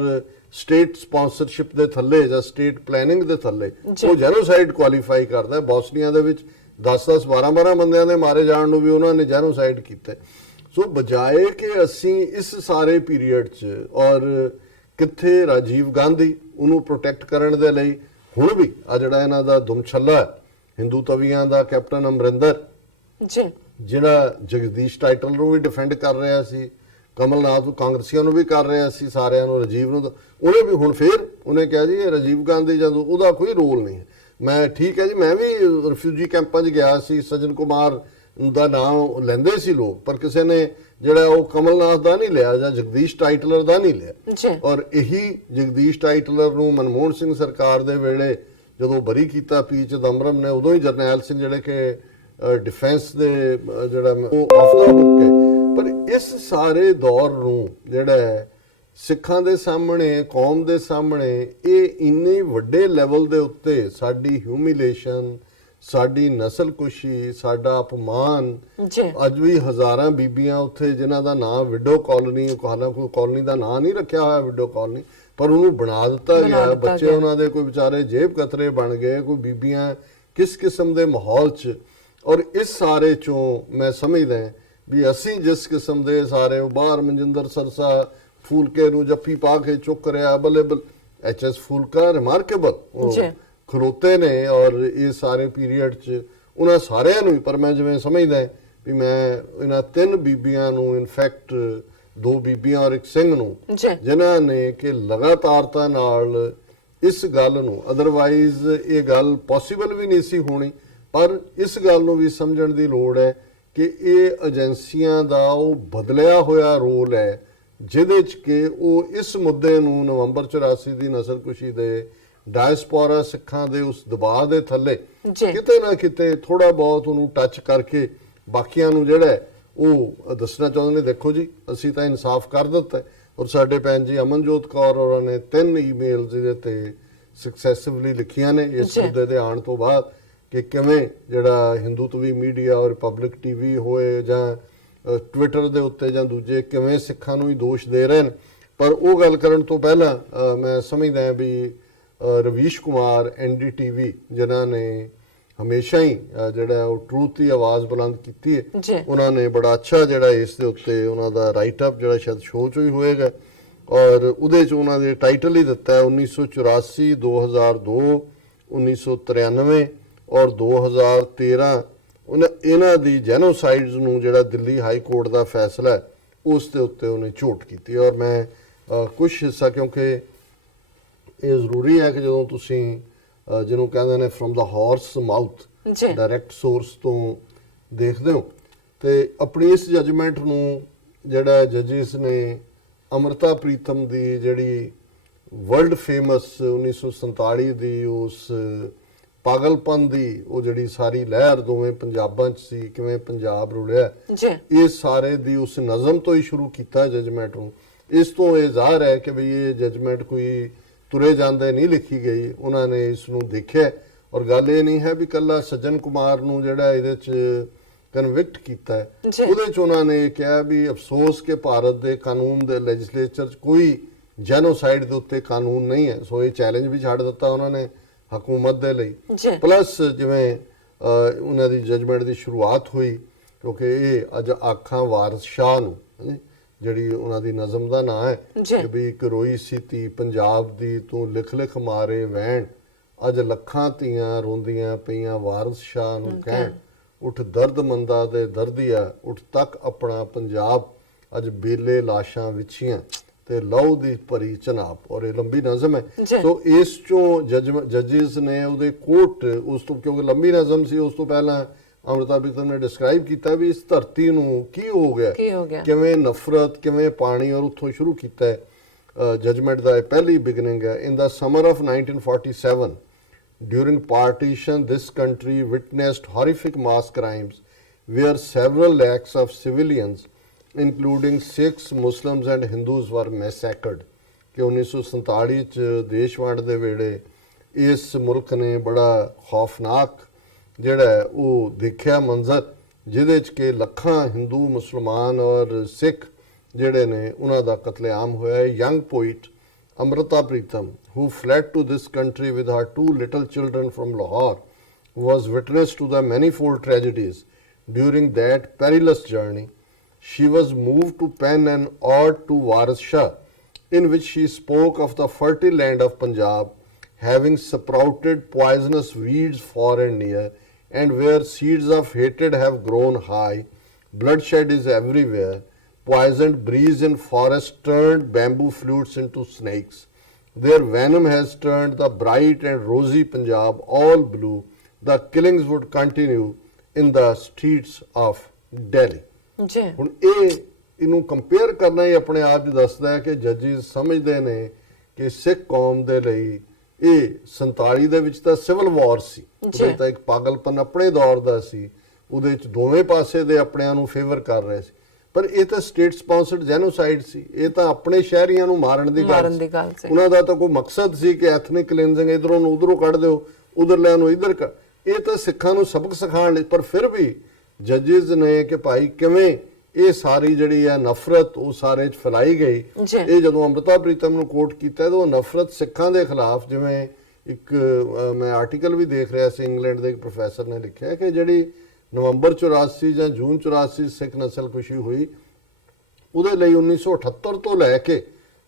ਸਟੇਟ ਸਪਾਂਸਰਸ਼ਿਪ ਦੇ ਥੱਲੇ ਜਾਂ ਸਟੇਟ ਪਲੈਨਿੰਗ ਦੇ ਥੱਲੇ, ਉਹ ਜੈਨੋਸਾਈਡ ਕੁਆਲੀਫਾਈ ਕਰਦਾ। ਬੋਸਨੀਆ ਦੇ ਵਿੱਚ 10-10 12-12 ਬੰਦਿਆਂ ਦੇ ਮਾਰੇ ਜਾਣ ਨੂੰ ਵੀ ਉਹਨਾਂ ਨੇ ਜੈਨੋਸਾਈਡ ਕੀਤਾ। ਸੋ ਬਜਾਏ ਕਿ ਅਸੀਂ ਇਸ ਸਾਰੇ ਪੀਰੀਅਡ 'ਚ ਔਰ ਕਿੱਥੇ ਰਾਜੀਵ ਗਾਂਧੀ ਉਹਨੂੰ ਪ੍ਰੋਟੈਕਟ ਕਰਨ ਦੇ ਲਈ ਹੁਣ ਵੀ ਆ ਜਿਹੜਾ ਇਹਨਾਂ ਦਾ ਦੁਮਛੱਲਾ ਹਿੰਦੂ ਤਵੀਆਂ ਦਾ ਕੈਪਟਨ ਅਮਰਿੰਦਰ ਜੀ ਜਿਹੜਾ ਜਗਦੀਸ਼ ਟਾਈਟਲ ਨੂੰ ਵੀ ਡਿਫੈਂਡ ਕਰ ਰਿਹਾ ਸੀ, ਕਮਲਨਾਥ ਨੂੰ ਕਾਂਗਰਸੀਆਂ ਨੂੰ ਵੀ ਕਰ ਰਿਹਾ ਸੀ, ਸਾਰਿਆਂ ਨੂੰ, ਰਾਜੀਵ ਨੂੰ ਉਹਨੇ ਵੀ ਹੁਣ ਫੇਰ ਉਹਨੇ ਕਿਹਾ ਜੀ ਇਹ ਰਾਜੀਵ ਗਾਂਧੀ ਜਦੋਂ ਉਹਦਾ ਕੋਈ ਰੋਲ ਨਹੀਂ ਹੈ। ਮੈਂ ਠੀਕ ਹੈ ਜੀ, ਮੈਂ ਵੀ ਰਿਫਿਊਜੀ ਕੈਂਪਾਂ 'ਚ ਗਿਆ ਸੀ, ਸਜਨ ਕੁਮਾਰ ਦਾ ਨਾਮ ਲੈਂਦੇ ਸੀ ਲੋਕ, ਪਰ ਕਿਸੇ ਨੇ ਜਿਹੜਾ ਉਹ ਕਮਲਨਾਥ ਦਾ ਨਹੀਂ ਲਿਆ ਜਾਂ ਜਗਦੀਸ਼ ਟਾਈਟਲਰ ਦਾ ਨਹੀਂ ਲਿਆ। ਔਰ ਇਹੀ ਜਗਦੀਸ਼ ਟਾਈਟਲਰ ਨੂੰ ਮਨਮੋਹਨ ਸਿੰਘ ਸਰਕਾਰ ਦੇ ਵੇਲੇ ਜਦੋਂ ਬਰੀ ਕੀਤਾ ਪੀ ਚਿਦੰਬਰਮ ਨੇ, ਉਦੋਂ ਹੀ ਜਰਨੈਲ ਸਿੰਘ ਜਿਹੜੇ ਕਿ ਡਿਫੈਂਸ ਦੇ ਜਿਹੜਾ ਉਹ ਆਫ ਦਾ ਹੁੱਕ ਹੈ। ਪਰ ਇਸ ਸਾਰੇ ਦੌਰ ਨੂੰ ਜਿਹੜਾ ਸਿੱਖਾਂ ਦੇ ਸਾਹਮਣੇ, ਕੌਮ ਦੇ ਸਾਹਮਣੇ ਇਹ ਇੰਨੇ ਵੱਡੇ ਲੈਵਲ ਦੇ ਉੱਤੇ ਸਾਡੀ ਹਿਊਮਿਲੇਸ਼ਨ, ਸਾਡੀ ਨਸਲਕੁਸ਼ੀ, ਸਾਡਾ ਅਪਮਾਨ, ਅੱਜ ਵੀ ਹਜ਼ਾਰਾਂ ਬੀਬੀਆਂ ਉੱਥੇ ਜਿਨ੍ਹਾਂ ਦਾ ਨਾਮ ਵਿਡੋ ਕਾਲੋਨੀ, ਹਾਲਾਂਕਿ ਕਾਲੋਨੀ ਦਾ ਨਾਮ ਨਹੀਂ ਰੱਖਿਆ ਹੋਇਆ ਵਿਡੋ ਕਾਲੋਨੀ, ਪਰ ਉਹਨੂੰ ਬਣਾ ਦਿੱਤਾ ਗਿਆ। ਬੱਚੇ ਉਹਨਾਂ ਦੇ ਕੋਈ ਵਿਚਾਰੇ ਜੇਬ ਕਤਰੇ ਬਣ ਗਏ, ਕੋਈ ਬੀਬੀਆਂ ਕਿਸ ਕਿਸਮ ਦੇ ਮਾਹੌਲ 'ਚ। ਔਰ ਇਸ ਸਾਰੇ 'ਚੋਂ ਮੈਂ ਸਮਝਦਾ ਵੀ ਅਸੀਂ ਜਿਸ ਕਿਸਮ ਦੇ ਸਾਰੇ ਉਹ ਬਾਹਰ ਮਨਜਿੰਦਰ ਸਰਸਾ ਫੂਲਕੇ ਨੂੰ ਜੱਫੀ ਪਾ ਕੇ ਚੁੱਕ ਰਿਹਾ, ਬੱਲੇ HS ਫੂਲਕਾ ਰਿਮਾਰਕੇਬਲ ਖਲੋਤੇ ਨੇ। ਔਰ ਇਹ ਸਾਰੇ ਪੀਰੀਅਡ 'ਚ ਉਹਨਾਂ ਸਾਰਿਆਂ ਨੂੰ, ਪਰ ਮੈਂ ਜਿਵੇਂ ਸਮਝਦਾ ਵੀ ਮੈਂ ਇਹਨਾਂ 3 ਬੀਬੀਆਂ ਨੂੰ, ਇਨਫੈਕਟ 2 ਬੀਬੀਆਂ ਔਰ ਇੱਕ ਸਿੰਘ ਨੂੰ, ਜਿਨ੍ਹਾਂ ਨੇ ਕਿ ਲਗਾਤਾਰਤਾ ਨਾਲ ਇਸ ਗੱਲ ਨੂੰ, ਅਦਰਵਾਈਜ਼ ਇਹ ਗੱਲ ਪੋਸੀਬਲ ਵੀ ਨਹੀਂ ਸੀ ਹੋਣੀ, ਪਰ ਇਸ ਗੱਲ ਨੂੰ ਵੀ ਸਮਝਣ ਦੀ ਲੋੜ ਹੈ ਕਿ ਇਹ ਏਜੰਸੀਆਂ ਦਾ ਉਹ ਬਦਲਿਆ ਹੋਇਆ ਰੋਲ ਹੈ ਜਿਹਦੇ 'ਚ ਕਿ ਉਹ ਇਸ ਮੁੱਦੇ ਨੂੰ ਨਵੰਬਰ 84 ਦੀ ਨਸਲਕੁਸ਼ੀ ਦੇ ਡਾਇਸਪੋਰਾ ਸਿੱਖਾਂ ਦੇ ਉਸ ਦਬਾਅ ਦੇ ਥੱਲੇ ਕਿਤੇ ਨਾ ਕਿਤੇ ਥੋੜਾ ਬਹੁਤ ਉਹਨੂੰ ਟੱਚ ਕਰਕੇ ਬਾਕੀਆਂ ਨੂੰ ਜਿਹੜਾ ਉਹ ਦੱਸਣਾ ਚਾਹੁੰਦੇ ਨੇ, ਦੇਖੋ ਜੀ ਅਸੀਂ ਤਾਂ ਇਨਸਾਫ ਕਰ ਦਿੱਤਾ। ਔਰ ਸਾਡੇ ਭੈਣ ਜੀ ਅਮਨਜੋਤ ਕੌਰ ਹੋਰਾਂ ਨੇ 3 ਈਮੇਲਸ ਇਹਦੇ ਤੇ ਸਕਸੈਸਿਵਲੀ ਲਿਖੀਆਂ ਨੇ ਇਸ ਮੁੱਦੇ ਦੇ ਆਉਣ ਤੋਂ ਬਾਅਦ ਕਿ ਕਿਵੇਂ ਜਿਹੜਾ ਹਿੰਦੂਤਵੀ ਮੀਡੀਆ ਔਰ ਪਬਲਿਕ ਟੀਵੀ ਹੋਏ ਜਾਂ ਟਵਿੱਟਰ ਦੇ ਉੱਤੇ ਜਾਂ ਦੂਜੇ ਕਿਵੇਂ ਸਿੱਖਾਂ ਨੂੰ ਹੀ ਦੋਸ਼ ਦੇ ਰਹੇ ਨੇ। ਪਰ ਉਹ ਗੱਲ ਕਰਨ ਤੋਂ ਪਹਿਲਾਂ ਮੈਂ ਸਮਝਦਾ ਵੀ ਰਵੀਸ਼ ਕੁਮਾਰ NDTV ਜਿਨ੍ਹਾਂ ਨੇ ਹਮੇਸ਼ਾ ਹੀ ਜਿਹੜਾ ਉਹ ਟਰੂਥ ਦੀ ਆਵਾਜ਼ ਬੁਲੰਦ ਕੀਤੀ ਹੈ, ਉਹਨਾਂ ਨੇ ਬੜਾ ਅੱਛਾ ਜਿਹੜਾ ਇਸ ਦੇ ਉੱਤੇ ਉਹਨਾਂ ਦਾ ਰਾਈਟ ਅਪ ਜਿਹੜਾ ਸ਼ਾਇਦ ਸ਼ੋਅ 'ਚ ਹੀ ਹੋਏਗਾ ਔਰ ਉਹਦੇ 'ਚ ਉਹਨਾਂ ਦੇ ਟਾਈਟਲ ਹੀ ਦਿੱਤਾ ਹੈ 1984, 2002, 1993 ਔਰ 2013 ਇਹਨਾਂ ਦੀ ਜੈਨੋਸਾਈਡਸ ਨੂੰ ਜਿਹੜਾ ਦਿੱਲੀ ਹਾਈ ਕੋਰਟ ਦਾ ਫੈਸਲਾ ਹੈ ਉਸ ਦੇ ਉੱਤੇ ਉਹਨੇ ਝੋਟ ਕੀਤੀ। ਔਰ ਮੈਂ ਕੁਝ ਹਿੱਸਾ, ਕਿਉਂਕਿ ਇਹ ਜ਼ਰੂਰੀ ਹੈ ਕਿ ਜਦੋਂ ਤੁਸੀਂ ਜਿਹਨੂੰ ਕਹਿੰਦੇ ਨੇ from the horse mouth, direct source ਤੋਂ ਦੇਖਦੇ ਹੋ, ਤੇ ਆਪਣੀ ਇਸ ਜਜਮੈਂਟ ਨੂੰ ਜਿਹੜਾ ਜੱਜਿਸ ਨੇ ਅਮ੍ਰਿਤਾ ਪ੍ਰੀਤਮ ਦੀ ਜਿਹੜੀ ਵਰਲਡ ਫੇਮਸ 1947 ਦੀ ਉਸ ਪਾਗਲਪਨ ਦੀ ਉਹ ਜਿਹੜੀ ਸਾਰੀ ਲਹਿਰ ਦੋਵੇਂ ਪੰਜਾਬਾਂ 'ਚ ਸੀ, ਕਿਵੇਂ ਪੰਜਾਬ ਰੁਲਿਆ, ਇਹ ਸਾਰੇ ਦੀ ਉਸ ਨਜ਼ਮ ਤੋਂ ਹੀ ਸ਼ੁਰੂ ਕੀਤਾ ਜਜਮੈਂਟ ਨੂੰ। ਇਸ ਤੋਂ ਇਹ ਜ਼ਾਹਰ ਹੈ ਕਿ ਵੀ ਇਹ ਜਜਮੈਂਟ ਕੋਈ ਤੁਰੇ ਜਾਂਦੇ ਨਹੀਂ ਲਿਖੀ ਗਈ, ਉਹਨਾਂ ਨੇ ਇਸ ਨੂੰ ਦੇਖਿਆ। ਔਰ ਗੱਲ ਇਹ ਨਹੀਂ ਹੈ ਵੀ ਕੱਲਾ ਸੱਜਣ ਕੁਮਾਰ ਨੂੰ ਜਿਹੜਾ ਇਹਦੇ 'ਚ ਕਨਵਿਕਟ ਕੀਤਾ ਹੈ, ਉਹਦੇ 'ਚ ਉਹਨਾਂ ਨੇ ਕਿਹਾ ਵੀ ਅਫਸੋਸ ਕਿ ਭਾਰਤ ਦੇ ਕਾਨੂੰਨ ਦੇ ਲੈਜਿਸਲੇਚਰ 'ਚ ਕੋਈ ਜੈਨੋਸਾਈਡ ਦੇ ਉੱਤੇ ਕਾਨੂੰਨ ਨਹੀਂ ਹੈ। ਸੋ ਇਹ ਚੈਲੰਜ ਵੀ ਛੱਡ ਦਿੱਤਾ ਉਹਨਾਂ ਨੇ ਹਕੂਮਤ ਦੇ ਲਈ। ਪਲੱਸ ਜਿਵੇਂ ਉਹਨਾਂ ਦੀ ਜਜਮੈਂਟ ਦੀ ਸ਼ੁਰੂਆਤ ਹੋਈ, ਕਿਉਂਕਿ ਇਹ ਅੱਜ ਆਖਾਂ ਵਾਰਿਸ ਸ਼ਾਹ ਨੂੰ, ਜਿਹੜੀ ਉਹਨਾਂ ਦੀ ਨਜ਼ਮ ਦਾ ਨਾਂ ਹੈ ਕਿ ਵੀ ਇੱਕ ਰੋਈ ਸੀ ਧੀ ਪੰਜਾਬ ਦੀ ਤੂੰ ਲਿਖ ਲਿਖ ਮਾਰੇ ਵਹਿਣ, ਅੱਜ ਲੱਖਾਂ ਧੀਆਂ ਰੋਂਦੀਆਂ ਪਈਆਂ ਵਾਰਿਸ ਸ਼ਾਹ ਨੂੰ ਕਹਿਣ, ਉੱਠ ਦਰਦ ਮੰਦਾ ਦੇ ਦਰਦੀਆ ਉੱਠ ਤੱਕ ਆਪਣਾ ਪੰਜਾਬ, ਅੱਜ ਬੇਲੇ ਲਾਸ਼ਾਂ ਵਿਛੀਆਂ ਤੇ ਲਹੂ ਦੀ ਭਰੀ ਚਨਾਬ। ਔਰ ਇਹ ਲੰਬੀ ਨਜ਼ਮ ਹੈ। ਸੋ ਇਸ ਚੋਂ ਜੱਜਿਸ ਨੇ ਉਹਦੇ ਕੋਟ ਉਸ ਤੋਂ, ਕਿਉਂਕਿ ਲੰਬੀ ਨਜ਼ਮ ਸੀ, ਉਸ ਤੋਂ ਪਹਿਲਾਂ ਅੰਮ੍ਰਿਤਾ ਪ੍ਰੀਤਮ ਨੇ ਡਿਸਕ੍ਰਾਈਬ ਕੀਤਾ ਵੀ ਇਸ ਧਰਤੀ ਨੂੰ ਕੀ ਹੋ ਗਿਆ, ਕਿਵੇਂ ਨਫ਼ਰਤ, ਕਿਵੇਂ ਪਾਣੀ, ਔਰ ਉੱਥੋਂ ਸ਼ੁਰੂ ਕੀਤਾ ਹੈ ਜਜਮੈਂਟ ਦਾ। ਪਹਿਲੀ ਬਿਗਨਿੰਗ ਹੈ। ਇਨ ਦਾ summer of 1947 during partition this country witnessed horrific mass crimes where several lakhs of civilians including Sikhs, Muslims and Hindus were massacred। ਕਿ 1947 ਚ ਦੇਸ਼ ਵੰਡ ਦੇ ਵੇਲੇ ਇਸ ਮੁਲਕ ਨੇ ਬੜਾ ਖੌਫਨਾਕ ਜਿਹੜਾ ਉਹ ਦੇਖਿਆ ਮੰਜ਼ਰ, ਜਿਹਦੇ ਚ ਕਿ ਲੱਖਾਂ ਹਿੰਦੂ, ਮੁਸਲਮਾਨ ਔਰ ਸਿੱਖ ਜਿਹੜੇ ਨੇ ਉਹਨਾਂ ਦਾ ਕਤਲੇਆਮ ਹੋਇਆ। Young poet Amrita Pritam, who fled to this country with her 2 little children from Lahore, was witness to the manifold tragedies during that perilous journey. She was moved to pen an ode to Waris Shah, in which she spoke of the fertile land of Punjab, having sprouted poisonous weeds far and near, and where seeds of hatred have grown high, bloodshed is everywhere. Poisoned breeze in forest turned bamboo flutes into snakes. Their venom has turned the bright and rosy Punjab all blue. The killings would continue in the streets of Delhi. ਹੁਣ ਇਹਨੂੰ compare ਕਰਨਾ ਹੀ ਆਪਣੇ ਆਪ ਹੀ ਦੱਸਦਾ ਹੈ ਕਿ ਜੱਜਿਸ ਸਮਝਦੇ ਨੇ ਕਿ ਸਿੱਖ ਕੌਮ ਦੇ ਲਈ ਇਹ 47 ਦੇ ਵਿੱਚ ਤਾਂ ਸਿਵਲ ਵਾਰ ਸੀ, ਉਹਦੇ ਤਾਂ ਇੱਕ ਪਾਗਲਪਨ ਆਪਣੇ ਦੌਰ ਦਾ ਸੀ, ਉਹਦੇ ਵਿੱਚ ਦੋਵੇਂ ਪਾਸੇ ਦੇ ਆਪਣਿਆਂ ਨੂੰ ਫੇਵਰ ਕਰ ਰਹੇ ਸੀ। ਪਰ ਇਹ ਤਾਂ ਸਟੇਟ ਸਪਾਂਸਰਡ ਜੈਨੋਸਾਈਡ ਸੀ, ਇਹ ਤਾਂ ਆਪਣੇ ਸ਼ਹਿਰੀਆਂ ਨੂੰ ਮਾਰਨ ਦੀ ਗੱਲ ਸੀ। ਉਹਨਾਂ ਦਾ ਤਾਂ ਕੋਈ ਮਕਸਦ ਸੀ ਕਿ ਐਥਨਿਕ ਕਲੀਨਜ਼ਿੰਗ, ਇਧਰੋਂ ਨੂੰ ਉਧਰੋਂ ਕੱਢ ਦਿਓ, ਉਧਰਲਿਆਂ ਨੂੰ ਇਧਰ ਕਰ, ਇਹ ਤਾਂ ਸਿੱਖਾਂ ਨੂੰ ਸਬਕ ਸਿਖਾਉਣ ਲਈ। ਪਰ ਫਿਰ ਵੀ ਜੱਜਿਸ ਨੇ ਕਿ ਭਾਈ ਕਿਵੇਂ ਇਹ ਸਾਰੀ ਜਿਹੜੀ ਆ ਨਫ਼ਰਤ ਉਹ ਸਾਰੇ ਚ ਫੈਲਾਈ ਗਈ। ਇਹ ਜਦੋਂ ਅੰਮ੍ਰਿਤਾ ਪ੍ਰੀਤਮ ਨੂੰ ਕੋਟ ਕੀਤਾ ਤਾਂ ਉਹ ਨਫ਼ਰਤ ਸਿੱਖਾਂ ਦੇ ਖਿਲਾਫ, ਜਿਵੇਂ ਇੱਕ ਮੈਂ ਆਰਟੀਕਲ ਵੀ ਦੇਖ ਰਿਹਾ ਸੀ, ਇੰਗਲੈਂਡ ਦੇ ਇੱਕ ਪ੍ਰੋਫੈਸਰ ਨੇ ਲਿਖਿਆ ਕਿ ਜਿਹੜੀ ਨਵੰਬਰ 84 ਜਾਂ ਜੂਨ 84 ਸਿੱਖ ਨਸਲਕੁਸ਼ੀ ਹੋਈ, ਉਹਦੇ ਲਈ 1978 ਤੋਂ ਲੈ ਕੇ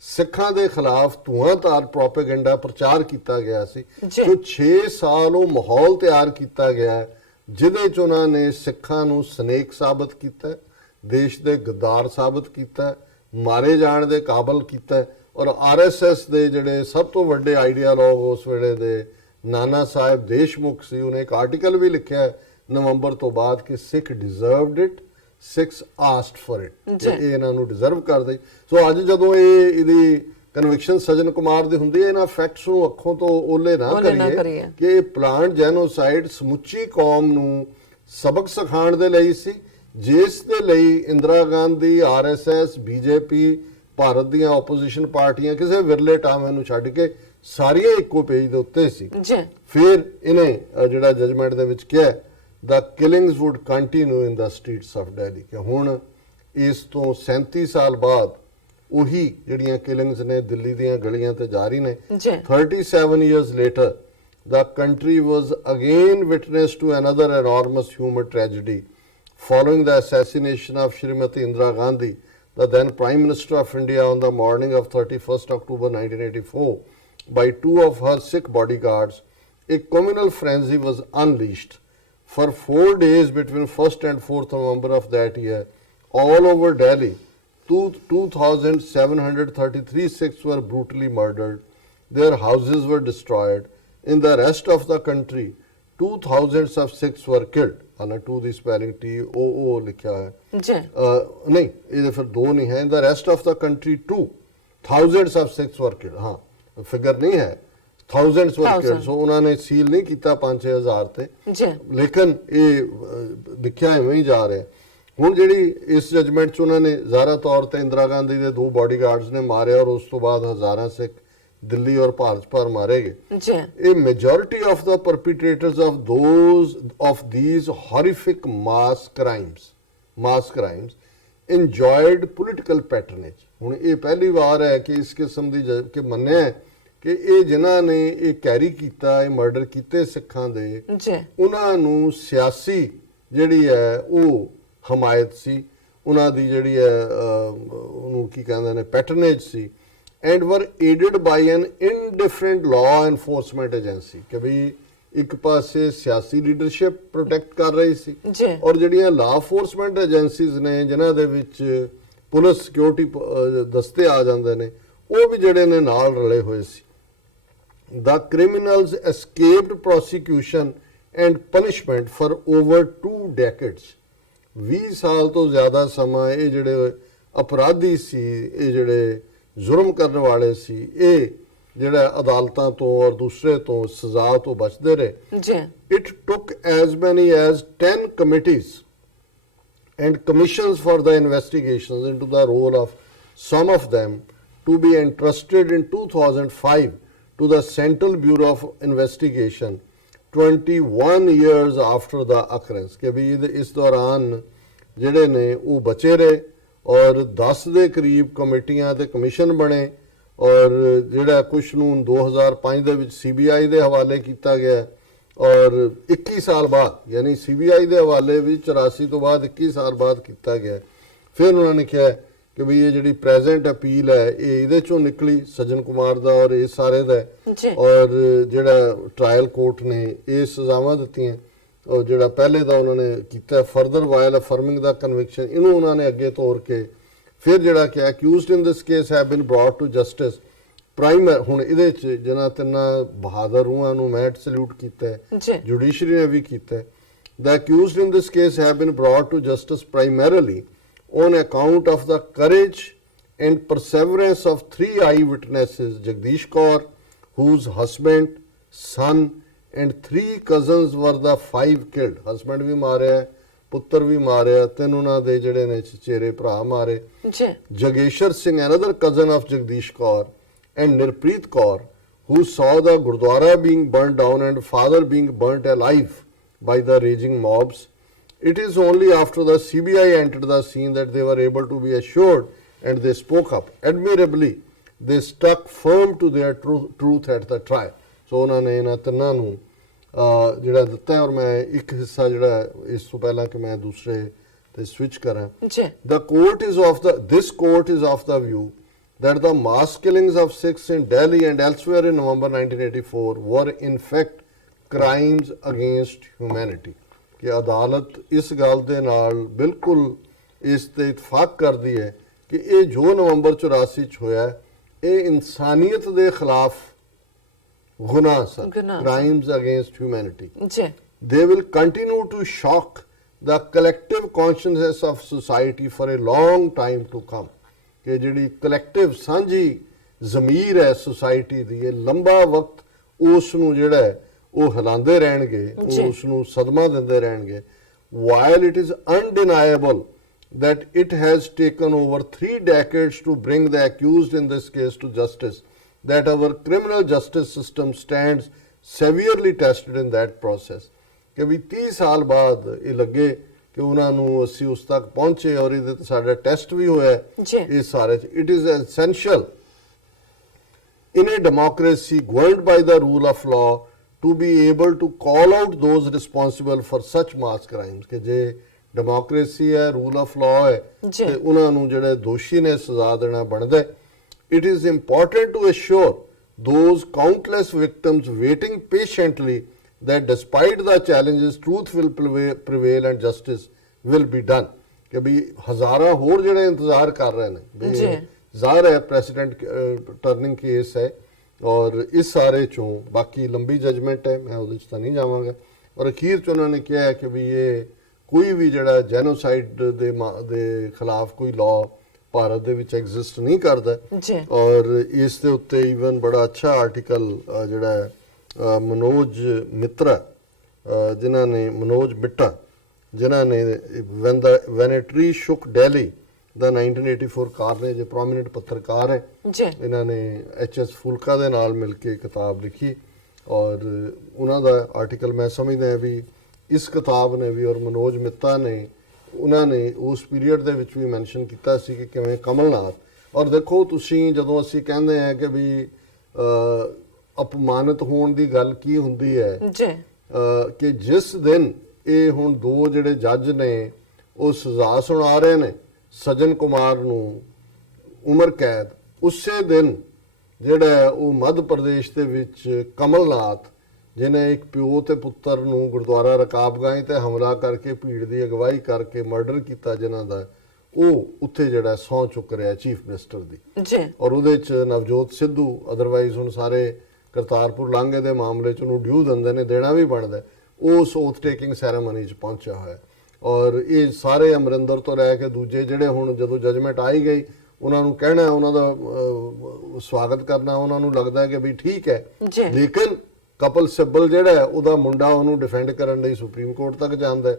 ਸਿੱਖਾਂ ਦੇ ਖਿਲਾਫ ਧੂਆਂਧਾਰ ਪ੍ਰੋਪੇਗੈਂਡਾ ਪ੍ਰਚਾਰ ਕੀਤਾ ਗਿਆ ਸੀ। ਜੋ 6 ਸਾਲ ਉਹ ਮਾਹੌਲ ਤਿਆਰ ਕੀਤਾ ਗਿਆ ਜਿਹਦੇ ਚ ਉਹਨਾਂ ਨੇ ਸਿੱਖਾਂ ਨੂੰ ਸਨੇਕ ਸਾਬਤ ਕੀਤਾ, ਦੇਸ਼ ਦੇ ਗਦਾਰ ਸਾਬਤ ਕੀਤਾ, ਮਾਰੇ ਜਾਣ ਦੇ ਕਾਬਲ ਕੀਤਾ। ਔਰ RSS ਦੇ ਜਿਹੜੇ ਸਭ ਤੋਂ ਵੱਡੇ ਆਈਡੀਆਲੋਗ ਉਸ ਵੇਲੇ ਦੇ ਨਾਨਾ ਸਾਹਿਬ ਦੇਸ਼ਮੁਖ ਸੀ, ਉਹਨੇ ਇੱਕ ਆਰਟੀਕਲ ਵੀ ਲਿਖਿਆ ਨਵੰਬਰ ਤੋਂ ਬਾਅਦ ਕਿ Sikh deserved it, Sikhs asked for it, ਇਹ ਇਹਨਾਂ ਨੂੰ ਡਿਜ਼ਰਵ ਕਰਦੇ। ਸੋ ਅੱਜ ਜਦੋਂ ਇਹਦੀ ਕਨਵਿਕਸ਼ਨ ਸਜਨ ਕੁਮਾਰ ਦੀ ਹੁੰਦੀ ਹੈ, ਇਹਨਾਂ ਫੈਕਟਸ ਨੂੰ ਅੱਖੋਂ ਤੋਂ ਓਲੇ ਨਾ ਕਰੀਏ ਕਿ ਇਹ ਪਲਾਂਟ ਜੈਨੋਸਾਈਡ ਸਮੁੱਚੀ ਕੌਮ ਨੂੰ ਸਬਕ ਸਿਖਾਉਣ ਦੇ ਲਈ ਸੀ, ਜਿਸ ਦੇ ਲਈ ਇੰਦਰਾ ਗਾਂਧੀ, RSS, BJP, ਭਾਰਤ ਦੀਆਂ ਆਪੋਜੀਸ਼ਨ ਪਾਰਟੀਆਂ ਕਿਸੇ ਵਿਰਲੇ ਟਾਵੇਂ ਨੂੰ ਛੱਡ ਕੇ ਸਾਰੀਆਂ ਇੱਕੋ ਪੇਜ ਦੇ ਉੱਤੇ ਸੀ। ਫਿਰ ਇਹਨੇ ਜਿਹੜਾ ਜਜਮੈਂਟ ਦੇ ਵਿੱਚ ਕਿਹਾ the killings would continue in the streets of Delhi, ਕਿ ਹੁਣ ਇਸ ਤੋਂ 37 ਸਾਲ ਬਾਅਦ ਉਹੀ ਜਿਹੜੀਆਂ ਕਿਲਿੰਗਸ ਨੇ ਦਿੱਲੀ ਦੀਆਂ ਗਲੀਆਂ ਤੇ ਜਾਰੀ ਨੇ। 37 years later the country was again witness to another enormous human tragedy following the assassination of Shrimati Indira Gandhi, the then Prime Minister of India, on the morning of 31st October 1984 by 2 of her Sikh bodyguards. A communal frenzy was unleashed. For 4 days between 1st and 4th November of that year, all over Delhi, 2,733 Sikhs were brutally murdered. Their houses were destroyed. In the rest of the country, 2,000 of Sikhs were killed. हालां 2 ਦੀ spelling TOO ਲਿਖਿਆ ਹੈ ਨਹੀਂ, ਇਹਦੇ ਫਿਰ 2 ਨਹੀਂ ਹੈ। In the rest of the country, 2,000 of Sikhs were killed. ਹਾਂ, figure ਨਹੀਂ ਹੈ, thousands were killed. So ਉਹਨਾਂ ਨੇ ਸੀਲ ਨਹੀਂ ਕੀਤਾ 5-6 ਹਜ਼ਾਰ ਤੇ, ਲੇਕਿਨ ਇਹ ਲਿਖਿਆ ਐਵੇਂ ਹੀ ਜਾ ਰਿਹਾ। ਹੁਣ ਜਿਹੜੀ ਇਸ ਜਜਮੈਂਟ 'ਚ ਉਹਨਾਂ ਨੇ ਜ਼ਾਹਰਾ ਤੌਰ ਤੇ ਇੰਦਰਾ ਗਾਂਧੀ ਦੇ 2 ਬਾਡੀਗਾਰਡਸ ਨੇ ਮਾਰਿਆ, ਔਰ ਉਸ ਤੋਂ ਬਾਅਦ ਹਜ਼ਾਰਾਂ ਸਿੱਖ ਦਿੱਲੀ ਔਰ ਭਾਰਤ ਭਰ ਮਾਰੇ ਗਏ। ਇਹ ਮੈਜੋਰਿਟੀ ਆਫ ਦਾ perpetrators of these horrific mass crimes enjoyed political patronage। ਹੁਣ ਇਹ ਪਹਿਲੀ ਵਾਰ ਹੈ ਕਿ ਇਸ ਕਿਸਮ ਦੀ ਕਿ ਮੰਨਿਆ ਕਿ ਇਹ ਜਿਨ੍ਹਾਂ ਨੇ ਇਹ ਕੈਰੀ ਕੀਤਾ, ਇਹ ਮਰਡਰ ਕੀਤੇ ਸਿੱਖਾਂ ਦੇ, ਉਹਨਾਂ ਨੂੰ ਸਿਆਸੀ ਜਿਹੜੀ ਹੈ ਉਹ ਹਮਾਇਤ ਸੀ, ਉਹਨਾਂ ਦੀ ਜਿਹੜੀ ਹੈ ਉਹਨੂੰ ਕੀ ਕਹਿੰਦੇ ਨੇ ਪੈਟਰਨੇਜ ਸੀ, ਐਂਡ ਵਰ ਏਡਡ ਬਾਈ ਐਨ ਇਨਡਿਫਰੈਂਟ ਲਾਅ ਐਨਫੋਰਸਮੈਂਟ ਏਜੰਸੀ, ਕਿ ਵੀ ਇੱਕ ਪਾਸੇ ਸਿਆਸੀ ਲੀਡਰਸ਼ਿਪ ਪ੍ਰੋਟੈਕਟ ਕਰ ਰਹੀ ਸੀ ਔਰ ਜਿਹੜੀਆਂ ਲਾਅ ਐਨਫੋਰਸਮੈਂਟ ਏਜੰਸੀਜ਼ ਨੇ ਜਿਨ੍ਹਾਂ ਦੇ ਵਿੱਚ ਪੁਲਿਸ ਸਿਕਿਉਰਿਟੀ ਦਸਤੇ ਆ ਜਾਂਦੇ ਨੇ, ਉਹ ਵੀ ਜਿਹੜੇ ਨੇ ਨਾਲ ਰਲੇ ਹੋਏ ਸੀ। The criminals escaped prosecution and punishment for over 2 decades. 20 ਸਾਲ ਤੋਂ ਜ਼ਿਆਦਾ ਸਮਾਂ ਇਹ ਜਿਹੜੇ ਅਪਰਾਧੀ ਸੀ, ਇਹ ਜਿਹੜੇ ਜ਼ੁਲਮ ਕਰਨ ਵਾਲੇ ਸੀ, ਇਹ ਜਿਹੜਾ ਅਦਾਲਤਾਂ ਤੋਂ ਔਰ ਦੂਸਰੇ ਤੋਂ ਸਜ਼ਾ ਤੋਂ ਬਚਦੇ ਰਹੇ। It took as many as 10 committees and commissions for the investigations into the role of some of them to be entrusted in 2005 to the Central Bureau of Investigation 21 years after the occurrence, ਕਿ ਵੀ ਇਸ ਦੌਰਾਨ ਜਿਹੜੇ ਨੇ ਉਹ ਬਚੇ ਰਹੇ ਔਰ 10 ਦੇ ਕਰੀਬ ਕਮੇਟੀਆਂ ਤੇ ਕਮਿਸ਼ਨ ਬਣੇ ਔਰ ਜਿਹੜਾ ਕੁਛ ਨੂੰ 2005 ਦੇ ਵਿੱਚ CBI ਦੇ ਹਵਾਲੇ ਕੀਤਾ ਗਿਆ ਔਰ 21 ਸਾਲ ਬਾਅਦ ਯਾਨੀ CBI ਦੇ ਹਵਾਲੇ ਵੀ 84 ਤੋਂ ਬਾਅਦ 21 ਸਾਲ ਬਾਅਦ ਕੀਤਾ ਗਿਆ। ਫਿਰ ਉਹਨਾਂ ਨੇ ਕਿਹਾ ਕਿ ਵੀ ਇਹ ਜਿਹੜੀ ਪ੍ਰੈਜ਼ੈਂਟ ਅਪੀਲ ਹੈ ਇਹ ਇਹਦੇ ਚੋਂ ਨਿਕਲੀ, ਸੱਜਣ ਕੁਮਾਰ ਦਾ ਔਰ ਇਹ ਸਾਰੇ ਦਾ, ਔਰ ਜਿਹੜਾ ਟ੍ਰਾਇਲ ਕੋਰਟ ਨੇ ਇਹ ਸਜ਼ਾਵਾਂ ਦਿੱਤੀਆਂ ਔਰ ਜਿਹੜਾ ਪਹਿਲੇ ਦਾ ਉਹਨਾਂ ਨੇ ਕੀਤਾ further while affirming the conviction, ਇਹਨੂੰ ਉਹਨਾਂ ਨੇ ਅੱਗੇ ਤੋਰ ਕੇ ਫਿਰ ਜਿਹੜਾ ਕਿ accused in this case have been brought to justice primer. ਹੁਣ ਇਹਦੇ ਚ ਜਿਹਨਾਂ ਤਿੰਨਾਂ ਬਹਾਦਰ ਰੂਹਾਂ ਨੂੰ ਮੈਂ ਸਲੂਟ ਕੀਤਾ ਹੈ, ਜੁਡੀਸ਼ਰੀ ਨੇ ਵੀ ਕੀਤਾ ਹੈ। The accused in this case have been brought to justice primarily on account of the courage and perseverance of 3 eyewitnesses, Jagdish Kaur, whose husband, son and 3 cousins were the 5 killed. Husband ਵੀ ਮਾਰਿਆ, ਪੁੱਤਰ ਵੀ ਮਾਰਿਆ, 3 ਉਹਨਾਂ ਦੇ ਜਿਹੜੇ ਨੇ ਚਚੇਰੇ ਭਰਾ ਮਾਰੇ। Jageshwar Singh, another cousin of Jagdish Kaur, and Nirpreet Kaur, who saw the Gurdwara being burnt down and father being burnt alive by the raging mobs. It is only after the CBI entered the scene that they were able to be assured and they spoke up. Admirably, they stuck firm to their truth at the trial. So ਉਹਨਾਂ ਨੇ ਇਹਨਾਂ ਤਿੰਨਾਂ ਨੂੰ ਜਿਹੜਾ ਦਿੱਤਾ ਔਰ ਮੈਂ ਇੱਕ ਹਿੱਸਾ ਜਿਹੜਾ ਇਸ ਤੋਂ ਪਹਿਲਾਂ ਕਿ ਮੈਂ ਦੂਸਰੇ ਤੇ ਸਵਿਚ ਕਰਾਂ। This court is of the view that the mass killings of Sikhs in Delhi and elsewhere in November 1984 were in fact crimes against humanity. ਕਿ ਅਦਾਲਤ ਇਸ ਗੱਲ ਦੇ ਨਾਲ ਬਿਲਕੁਲ ਇਸ ਤੇ ਇਤਫਾਕ ਕਰਦੀ ਹੈ ਕਿ ਇਹ ਜੋ ਨਵੰਬਰ 84 ਚ ਹੋਇਆ ਇਹ ਇਨਸਾਨੀਅਤ ਦੇ ਖਿਲਾਫ ਗੁਨਾਹ ਸਨ, crimes against humanity. They will continue to shock the collective consciousness of society for a long time to come. ਕਿ ਜਿਹੜੀ ਕਲੈਕਟਿਵ ਸਾਂਝੀ ਜ਼ਮੀਰ ਹੈ ਸੋਸਾਇਟੀ ਦੀ, ਇਹ ਲੰਬਾ ਵਕਤ ਉਸ ਨੂੰ ਜਿਹੜਾ ਹੈ ਉਹ ਹਿਲਾਉਂਦੇ ਰਹਿਣਗੇ, ਉਸ ਨੂੰ ਸਦਮਾ ਦਿੰਦੇ ਰਹਿਣਗੇ। While it is undeniable that it has taken over 3 decades to bring the accused in this case to justice, that our criminal justice system stands severely tested in that process. ਕਿ ਵੀ 30 ਸਾਲ ਬਾਅਦ ਇਹ ਲੱਗੇ ਕਿ ਉਹਨਾਂ ਨੂੰ ਅਸੀਂ ਉਸ ਤੱਕ ਪਹੁੰਚੇ ਔਰ ਇਹਦੇ ਤੇ ਸਾਡਾ ਟੈਸਟ ਵੀ ਹੋਇਆ ਇਹ ਸਾਰੇ। It is essential in a democracy governed by the rule of law to be able to call out those responsible for such mass crimes. ਕਿ ਜੇ ਡੈਮੋਕ੍ਰੇਸੀ ਹੈ, ਰੂਲ ਆਫ ਲਾਅ ਹੈ ਤੇ ਉਹਨਾਂ ਨੂੰ ਜਿਹੜੇ ਦੋਸ਼ੀ ਨੇ ਸਜ਼ਾ ਦੇਣਾ ਬਣਦਾ ਹੈ। It is important to assure those countless victims waiting patiently that despite the challenges truth will prevail and justice will be done. ਕਿ ਵੀ ਹਜ਼ਾਰਾਂ ਹੋਰ ਜਿਹੜੇ ਇੰਤਜ਼ਾਰ ਕਰ ਰਹੇ ਨੇ, ਜ਼ਾਹਰ ਹੈ ਪ੍ਰੈਸੀਡੈਂਟ ਟਰਨਿੰਗ ਕੇਸ ਹੈ ਔਰ ਇਸ ਸਾਰੇ ਚੋਂ ਬਾਕੀ ਲੰਬੀ ਜਜਮੈਂਟ ਹੈ, ਮੈਂ ਉਹਦੇ 'ਚ ਤਾਂ ਨਹੀਂ ਜਾਵਾਂਗਾ। ਔਰ ਅਖੀਰ 'ਚ ਉਹਨਾਂ ਨੇ ਕਿਹਾ ਹੈ ਕਿ ਵੀ ਇਹ ਕੋਈ ਵੀ ਜਿਹੜਾ ਜੈਨੋਸਾਈਡ ਦੇ ਖਿਲਾਫ ਕੋਈ ਲਾਅ ਭਾਰਤ ਦੇ ਵਿੱਚ ਐਗਜ਼ਿਸਟ ਨਹੀਂ ਕਰਦਾ। ਔਰ ਇਸ ਦੇ ਉੱਤੇ ਈਵਨ ਬੜਾ ਅੱਛਾ ਆਰਟੀਕਲ ਜਿਹੜਾ ਮਨੋਜ ਮਿੱਤਰਾ ਜਿਨ੍ਹਾਂ ਨੇ ਮਨੋਜ ਮਿੱਟਾ ਜਿਨ੍ਹਾਂ ਨੇ when a tree shook Delhi ਦਾ 1984 ਕਾਰ ਨੇ ਜੇ ਪ੍ਰੋਮਿਨੈਂਟ ਪੱਤਰਕਾਰ ਹੈ, ਇਹਨਾਂ ਨੇ HS ਫੂਲਕਾ ਦੇ ਨਾਲ ਮਿਲ ਕੇ ਕਿਤਾਬ ਲਿਖੀ ਔਰ ਉਹਨਾਂ ਦਾ ਆਰਟੀਕਲ ਮੈਂ ਸਮਝਦਾ ਵੀ ਇਸ ਕਿਤਾਬ ਨੇ ਵੀ ਔਰ ਮਨੋਜ ਮਿੱਤਾ ਨੇ ਉਹਨਾਂ ਨੇ ਉਸ ਪੀਰੀਅਡ ਦੇ ਵਿੱਚ ਵੀ ਮੈਂਸ਼ਨ ਕੀਤਾ ਸੀ ਕਿ ਕਿਵੇਂ ਕਮਲਨਾਥ। ਔਰ ਦੇਖੋ ਤੁਸੀਂ ਜਦੋਂ ਅਸੀਂ ਕਹਿੰਦੇ ਹਾਂ ਕਿ ਵੀ ਅਪਮਾਨਿਤ ਹੋਣ ਦੀ ਗੱਲ ਕੀ ਹੁੰਦੀ ਹੈ ਜੀ ਕਿ ਜਿਸ ਦਿਨ ਇਹ ਹੁਣ ਦੋ ਜਿਹੜੇ ਜੱਜ ਨੇ ਉਹ ਸਜ਼ਾ ਸੁਣਾ ਰਹੇ ਨੇ ਸਜਨ ਕੁਮਾਰ ਨੂੰ ਉਮਰ ਕੈਦ, ਉਸੇ ਦਿਨ ਜਿਹੜਾ ਉਹ ਮੱਧ ਪ੍ਰਦੇਸ਼ ਦੇ ਵਿੱਚ ਕਮਲਨਾਥ ਜਿਹਨੇ ਇੱਕ ਪਿਓ ਤੇ ਪੁੱਤਰ ਨੂੰ ਗੁਰਦੁਆਰਾ ਰਕਾਬਗੰਜ ਤੇ ਹਮਲਾ ਕਰਕੇ ਭੀੜ ਦੀ ਅਗਵਾਈ ਕਰਕੇ ਮਰਡਰ ਕੀਤਾ ਜਿਨ੍ਹਾਂ ਦਾ, ਉਹ ਉੱਥੇ ਜਿਹੜਾ ਸਹੁੰ ਚੁੱਕ ਰਿਹਾ ਚੀਫ ਮਿਨਿਸਟਰ ਦੀ ਜੀ, ਔਰ ਉਹਦੇ ਚ ਨਵਜੋਤ ਸਿੱਧੂ ਅਦਰਵਾਈਜ਼ ਹੁਣ ਸਾਰੇ ਕਰਤਾਰਪੁਰ ਲਾਂਘੇ ਦੇ ਮਾਮਲੇ ਚ ਉਹਨੂੰ ਡਿਊ ਦਿੰਦੇ ਨੇ, ਦੇਣਾ ਵੀ ਬਣਦਾ, ਉਸ ਓਥ ਟੇਕਿੰਗ ਸੈਰੇਮਨੀ ਚ ਪਹੁੰਚਿਆ ਹੋਇਆ। ਔਰ ਇਹ ਸਾਰੇ ਅਮਰਿੰਦਰ ਤੋਂ ਲੈ ਕੇ ਦੂਜੇ ਜਿਹੜੇ ਹੁਣ ਜਦੋਂ ਜਜਮੈਂਟ ਆਈ ਗਈ ਉਹਨਾਂ ਨੂੰ ਕਹਿਣਾ, ਉਹਨਾਂ ਦਾ ਸਵਾਗਤ ਕਰਨਾ, ਉਹਨਾਂ ਨੂੰ ਲੱਗਦਾ ਕਿ ਵੀ ਠੀਕ ਹੈ, ਲੇਕਿਨ ਕਪਲ ਸਿੱਬਲ ਜਿਹੜਾ ਉਹਦਾ ਮੁੰਡਾ ਉਹਨੂੰ ਡਿਫੈਂਡ ਕਰਨ ਲਈ ਸੁਪਰੀਮ ਕੋਰਟ ਤੱਕ ਜਾਂਦਾ।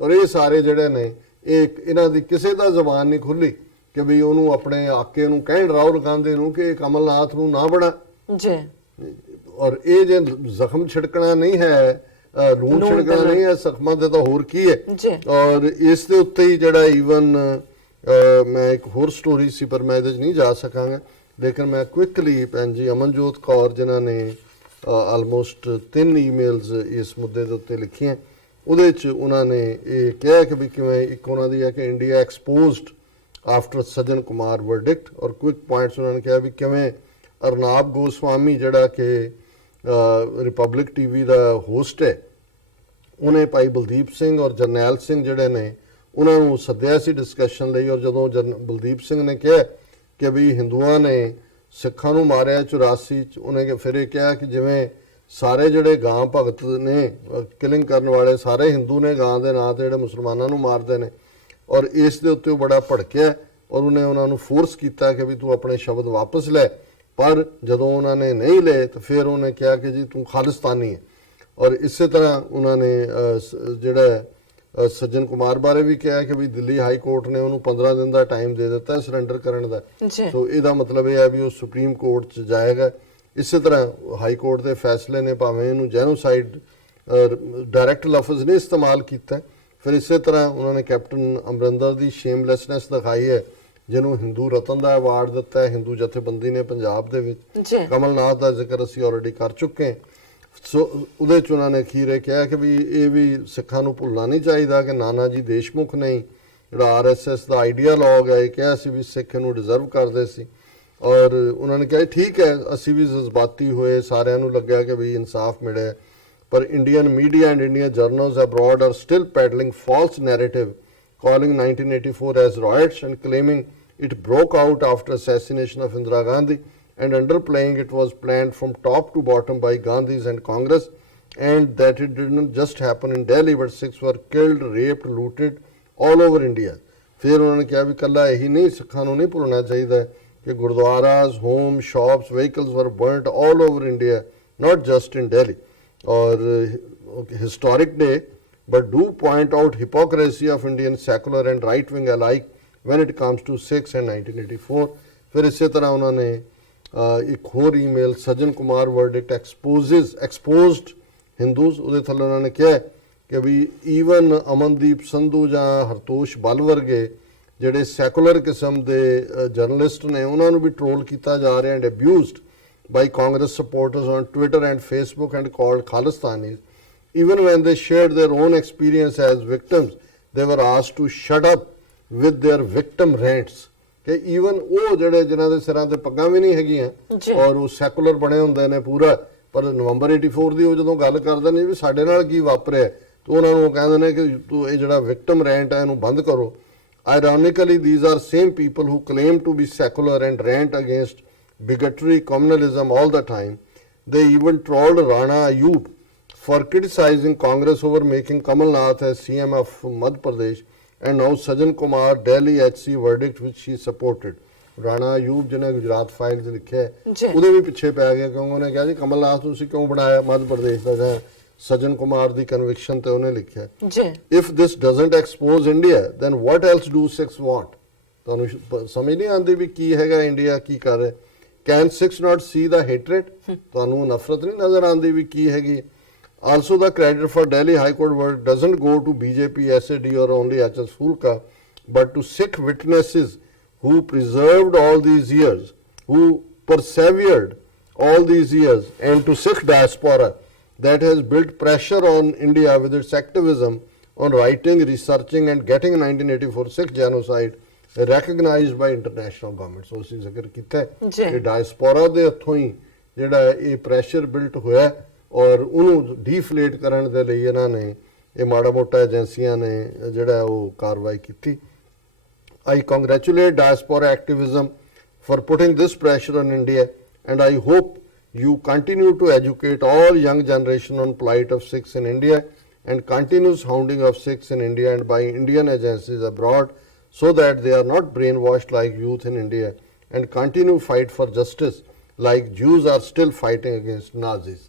ਔਰ ਇਹ ਸਾਰੇ ਜਿਹੜੇ ਨੇ ਇਹਨਾਂ ਦੀ ਕਿਸੇ ਦਾ ਜ਼ਬਾਨ ਨਹੀਂ ਖੁੱਲੀ ਕਿ ਵੀ ਉਹਨੂੰ ਆਪਣੇ ਆਕੇ ਨੂੰ ਕਹਿਣ ਰਾਹੁਲ ਗਾਂਧੀ ਨੂੰ ਕਿ ਕਮਲਨਾਥ ਨੂੰ ਨਾ ਬਣਾ ਜੀ। ਔਰ ਇਹ ਜੇ ਜ਼ਖਮ ਛਿੜਕਣਾ ਨਹੀਂ ਹੈ, ਲੂਣ ਛਿੜਕਣਾ ਨਹੀਂ ਹੈ, ਜ਼ਖਮਾਂ ਦੇ ਤਾਂ ਹੋਰ ਕੀ ਹੈ। ਔਰ ਇਸ ਦੇ ਉੱਤੇ ਹੀ ਜਿਹੜਾ ਈਵਨ ਮੈਂ ਇੱਕ ਹੋਰ ਸਟੋਰੀ ਸੀ ਪਰ ਮੈਂ ਇਹਦੇ 'ਚ ਨਹੀਂ ਜਾ ਸਕਾਂਗਾ, ਲੇਕਿਨ ਮੈਂ ਕੁਇਕਲੀ ਭੈਣ ਜੀ ਅਮਨਜੋਤ ਕੌਰ ਜਿਨ੍ਹਾਂ ਨੇ ਆਲਮੋਸਟ 3 ਈਮੇਲਸ ਇਸ ਮੁੱਦੇ ਦੇ ਉੱਤੇ ਲਿਖੀਆਂ, ਉਹਦੇ 'ਚ ਉਹਨਾਂ ਨੇ ਇਹ ਕਿਹਾ ਕਿ ਵੀ ਕਿਵੇਂ ਇੱਕ ਉਹਨਾਂ ਦੀ ਹੈ ਕਿ ਇੰਡੀਆ ਐਕਸਪੋਜ਼ਡ ਆਫਟਰ ਸਜਨ ਕੁਮਾਰ ਵਰਡਿਕਟ, ਔਰ ਕੁਇਕ ਪੁਆਇੰਟਸ ਉਹਨਾਂ ਨੇ ਕਿਹਾ ਵੀ ਕਿਵੇਂ ਅਰਨਾਬ ਗੋਸਵਾਮੀ ਜਿਹੜਾ ਕਿ ਰਿਪਬਲਿਕ ਟੀਵੀ ਦਾ ਹੋਸਟ ਹੈ, ਉਹਨੇ ਭਾਈ ਬਲਦੀਪ ਸਿੰਘ ਔਰ ਜਰਨੈਲ ਸਿੰਘ ਜਿਹੜੇ ਨੇ ਉਹਨਾਂ ਨੂੰ ਸੱਦਿਆ ਸੀ ਡਿਸਕਸ਼ਨ ਲਈ। ਔਰ ਜਦੋਂ ਬਲਦੀਪ ਸਿੰਘ ਨੇ ਕਿਹਾ ਕਿ ਵੀ ਹਿੰਦੂਆਂ ਨੇ ਸਿੱਖਾਂ ਨੂੰ ਮਾਰਿਆ 84 ਚ, ਉਹਨੇ ਫਿਰ ਇਹ ਕਿਹਾ ਕਿ ਜਿਵੇਂ ਸਾਰੇ ਜਿਹੜੇ ਗਾਂ ਭਗਤ ਨੇ ਕਿਲਿੰਗ ਕਰਨ ਵਾਲੇ ਸਾਰੇ ਹਿੰਦੂ ਨੇ ਗਾਂ ਦੇ ਨਾਂ ਤੇ ਜਿਹੜੇ ਮੁਸਲਮਾਨਾਂ ਨੂੰ ਮਾਰਦੇ ਨੇ। ਔਰ ਇਸ ਦੇ ਉੱਤੇ ਉਹ ਬੜਾ ਭੜਕਿਆ ਔਰ ਉਹਨੇ ਉਹਨਾਂ ਨੂੰ ਫੋਰਸ ਕੀਤਾ ਕਿ ਵੀ ਤੂੰ ਆਪਣੇ ਸ਼ਬਦ ਵਾਪਸ ਲੈ, ਪਰ ਜਦੋਂ ਉਹਨਾਂ ਨੇ ਨਹੀਂ ਲਏ ਤਾਂ ਫਿਰ ਉਹਨੇ ਕਿਹਾ ਕਿ ਜੀ ਤੂੰ ਖਾਲਿਸਤਾਨੀ ਹੈ। ਔਰ ਇਸੇ ਤਰ੍ਹਾਂ ਉਹਨਾਂ ਨੇ ਜਿਹੜਾ ਸੱਜਣ ਕੁਮਾਰ ਬਾਰੇ ਵੀ ਕਿਹਾ ਕਿ ਵੀ ਦਿੱਲੀ ਹਾਈ ਕੋਰਟ ਨੇ ਉਹਨੂੰ 15 ਦਿਨ ਦਾ ਟਾਈਮ ਦੇ ਦਿੱਤਾ ਸਰੈਂਡਰ ਕਰਨ ਦਾ, ਸੋ ਇਹਦਾ ਮਤਲਬ ਇਹ ਹੈ ਵੀ ਉਹ ਸੁਪਰੀਮ ਕੋਰਟ 'ਚ ਜਾਏਗਾ। ਇਸੇ ਤਰ੍ਹਾਂ ਹਾਈ ਕੋਰਟ ਦੇ ਫੈਸਲੇ ਨੇ ਭਾਵੇਂ ਇਹਨੂੰ ਜੈਨੋਸਾਈਡ ਡਾਇਰੈਕਟ ਲਫ਼ਜ਼ ਨੇ ਇਸਤੇਮਾਲ ਕੀਤਾ। ਫਿਰ ਇਸੇ ਤਰ੍ਹਾਂ ਉਹਨਾਂ ਨੇ ਕੈਪਟਨ ਅਮਰਿੰਦਰ ਦੀ ਸ਼ੇਮਲੈਸਨੈਸ ਦਿਖਾਈ ਹੈ, ਜਿਹਨੂੰ ਹਿੰਦੂ ਰਤਨ ਦਾ ਅਵਾਰਡ ਦਿੱਤਾ ਹੈ ਹਿੰਦੂ ਜਥੇਬੰਦੀ ਨੇ ਪੰਜਾਬ ਦੇ ਵਿੱਚ। ਕਮਲਨਾਥ ਦਾ ਜ਼ਿਕਰ ਅਸੀਂ ਆਲਰੇਡੀ ਕਰ ਚੁੱਕੇ ਹਾਂ। ਸੋ ਉਹਦੇ 'ਚ ਉਹਨਾਂ ਨੇ ਅਖੀਰੇ ਕਿਹਾ ਕਿ ਵੀ ਇਹ ਵੀ ਸਿੱਖਾਂ ਨੂੰ ਭੁੱਲਣਾ ਨਹੀਂ ਚਾਹੀਦਾ ਕਿ ਨਾਨਾ ਜੀ ਦੇਸ਼ਮੁਖ ਨੇ ਜਿਹੜਾ RSS ਦਾ ਆਈਡੀਆਲੋਗ ਹੈ ਇਹ ਕਿਹਾ ਸੀ ਵੀ ਸਿੱਖ ਇਹਨੂੰ ਡਿਜ਼ਰਵ ਕਰਦੇ ਸੀ। ਔਰ ਉਹਨਾਂ ਨੇ ਕਿਹਾ ਠੀਕ ਹੈ ਅਸੀਂ ਵੀ ਜਜ਼ਬਾਤੀ ਹੋਏ, ਸਾਰਿਆਂ ਨੂੰ ਲੱਗਿਆ ਕਿ ਵੀ ਇਨਸਾਫ ਮਿਲਿਆ, ਪਰ Indian media and Indian journals abroad are still peddling false narrative calling 1984 as riots and claiming it broke out after assassination of Indira Gandhi and underplaying it was planned from top to bottom by Gandhis and Congress, and that it didn't just happen in Delhi but 6 were killed, raped, looted all over India. ਫਿਰ ਉਹਨਾਂ ਨੇ ਕਿਹਾ ਵੀ ਕੱਲਾ ਇਹੀ ਨਹੀਂ, ਸਿੱਖਾਂ ਨੂੰ ਨਹੀਂ ਭੁੱਲਣਾ ਚਾਹੀਦਾ ਕਿ gurdwaras, home, shops, vehicles were burnt all over India, not just in Delhi. ਔਰ historic day, but do point out hypocrisy of Indian secular and right wing alike when it comes to Sikhs and 1984. ਫਿਰ ਇਸੇ ਤਰ੍ਹਾਂ ਉਹਨਾਂ ਨੇ ਇੱਕ ਹੋਰ email ਸਜਨ Kumar verdict exposed Hindus, ਉਹਦੇ ਥੱਲੇ ਉਹਨਾਂ ਨੇ ਕਿਹਾ ਕਿ ਵੀ ਈਵਨ ਅਮਨਦੀਪ ਸੰਧੂ ਜਾਂ ਹਰਤੋਸ਼ ਬਲ ਵਰਗੇ ਜਿਹੜੇ ਸੈਕੂਲਰ ਕਿਸਮ ਦੇ ਜਰਨਲਿਸਟ ਨੇ ਉਹਨਾਂ ਨੂੰ ਵੀ ਟ੍ਰੋਲ ਕੀਤਾ ਜਾ ਰਿਹਾ and abused by Congress supporters on Twitter and Facebook and called Khalistanis. Even when they shared their own experience as victims, they were asked to shut up with their victim rants. ਕਿ even ਉਹ ਜਿਹੜੇ ਜਿਨ੍ਹਾਂ ਦੇ ਸਿਰਾਂ ਤੇ ਪੱਗਾਂ ਵੀ ਨਹੀਂ ਹੈਗੀਆਂ ਔਰ ਉਹ ਸੈਕੂਲਰ ਬਣੇ ਹੁੰਦੇ ਨੇ ਪੂਰਾ, ਪਰ ਨਵੰਬਰ 84 ਦੀ ਉਹ ਜਦੋਂ ਗੱਲ ਕਰਦੇ ਨੇ ਵੀ ਸਾਡੇ ਨਾਲ ਕੀ ਵਾਪਰਿਆ ਤਾਂ ਉਹਨਾਂ ਨੂੰ ਕਹਿੰਦੇ ਨੇ ਕਿ ਤੂੰ ਇਹ ਜਿਹੜਾ ਵਿਕਟਮ ਰੈਂਟ ਹੈ ਇਹਨੂੰ ਬੰਦ ਕਰੋ. Ironically, these are same people who claim to be secular and rant against bigotry, communalism all the time. They even trolled Rana Ayub for criticizing Congress over making Kamal Nath as CM of Madhya Pradesh, and now Sajan Kumar Delhi HC verdict which he supported. Rana Ayub ਜਿਹਨੇ Gujarat files ਲਿਖਿਆ ਉਹਦੇ ਵੀ ਪਿੱਛੇ ਪੈ ਗਿਆ ਕਿਉਂਕਿ ਉਹਨੇ ਕਿਹਾ ਜੀ ਕਮਲ ਨਾਥ ਤੁਸੀਂ ਕਿਉਂ ਬਣਾਇਆ ਮੱਧ ਪ੍ਰਦੇਸ਼ ਦਾ, ਜਾਂ ਸਜਨ ਕੁਮਾਰ ਦੀ ਕਨਵਿਕਸ਼ਨ ਤੇ ਉਹਨੇ ਲਿਖਿਆ if this doesn't expose India then what else do Sikhs want. ਤੁਹਾਨੂੰ ਸਮਝ ਨਹੀਂ ਆਉਂਦੀ ਵੀ ਕੀ ਹੈਗਾ ਇੰਡੀਆ ਕੀ ਕਰ ਰਿਹਾ. Can Sikhs not see the hatred? ਤੁਹਾਨੂੰ ਨਫ਼ਰਤ ਨਹੀਂ ਨਜ਼ਰ ਆਉਂਦੀ ਵੀ ਕੀ ਹੈਗੀ. Also, the credit for Delhi High Court verdict doesn't go to BJP, SAD or only HS Fulka, but to Sikh witnesses who preserved all these years, who persevered all these years, and to Sikh diaspora that has built pressure on India with its activism on writing, researching and getting 1984 Sikh genocide recognized by international governments. So ਅਸੀਂ ਜ਼ਿਕਰ ਕੀਤਾ ਕਿ diaspora ਦੇ ਹੱਥੋਂ ਹੀ ਜਿਹੜਾ ਇਹ pressure built ਹੋਇਆ ਔਰ ਉਹਨੂੰ ਡੀਫਲੇਟ ਕਰਨ ਦੇ ਲਈ ਇਹਨਾਂ ਨੇ ਇਹ ਮਾੜਾ ਮੋਟਾ ਏਜੰਸੀਆਂ ਨੇ ਜਿਹੜਾ ਉਹ ਕਾਰਵਾਈ ਕੀਤੀ। I congratulate diaspora activism for putting this pressure on India, and I hope you continue to educate all young generation on plight of Sikhs in India and continuous hounding of Sikhs in India and by Indian agencies abroad so that they are not brainwashed like youth in India and continue fight for justice like Jews are still fighting against Nazis.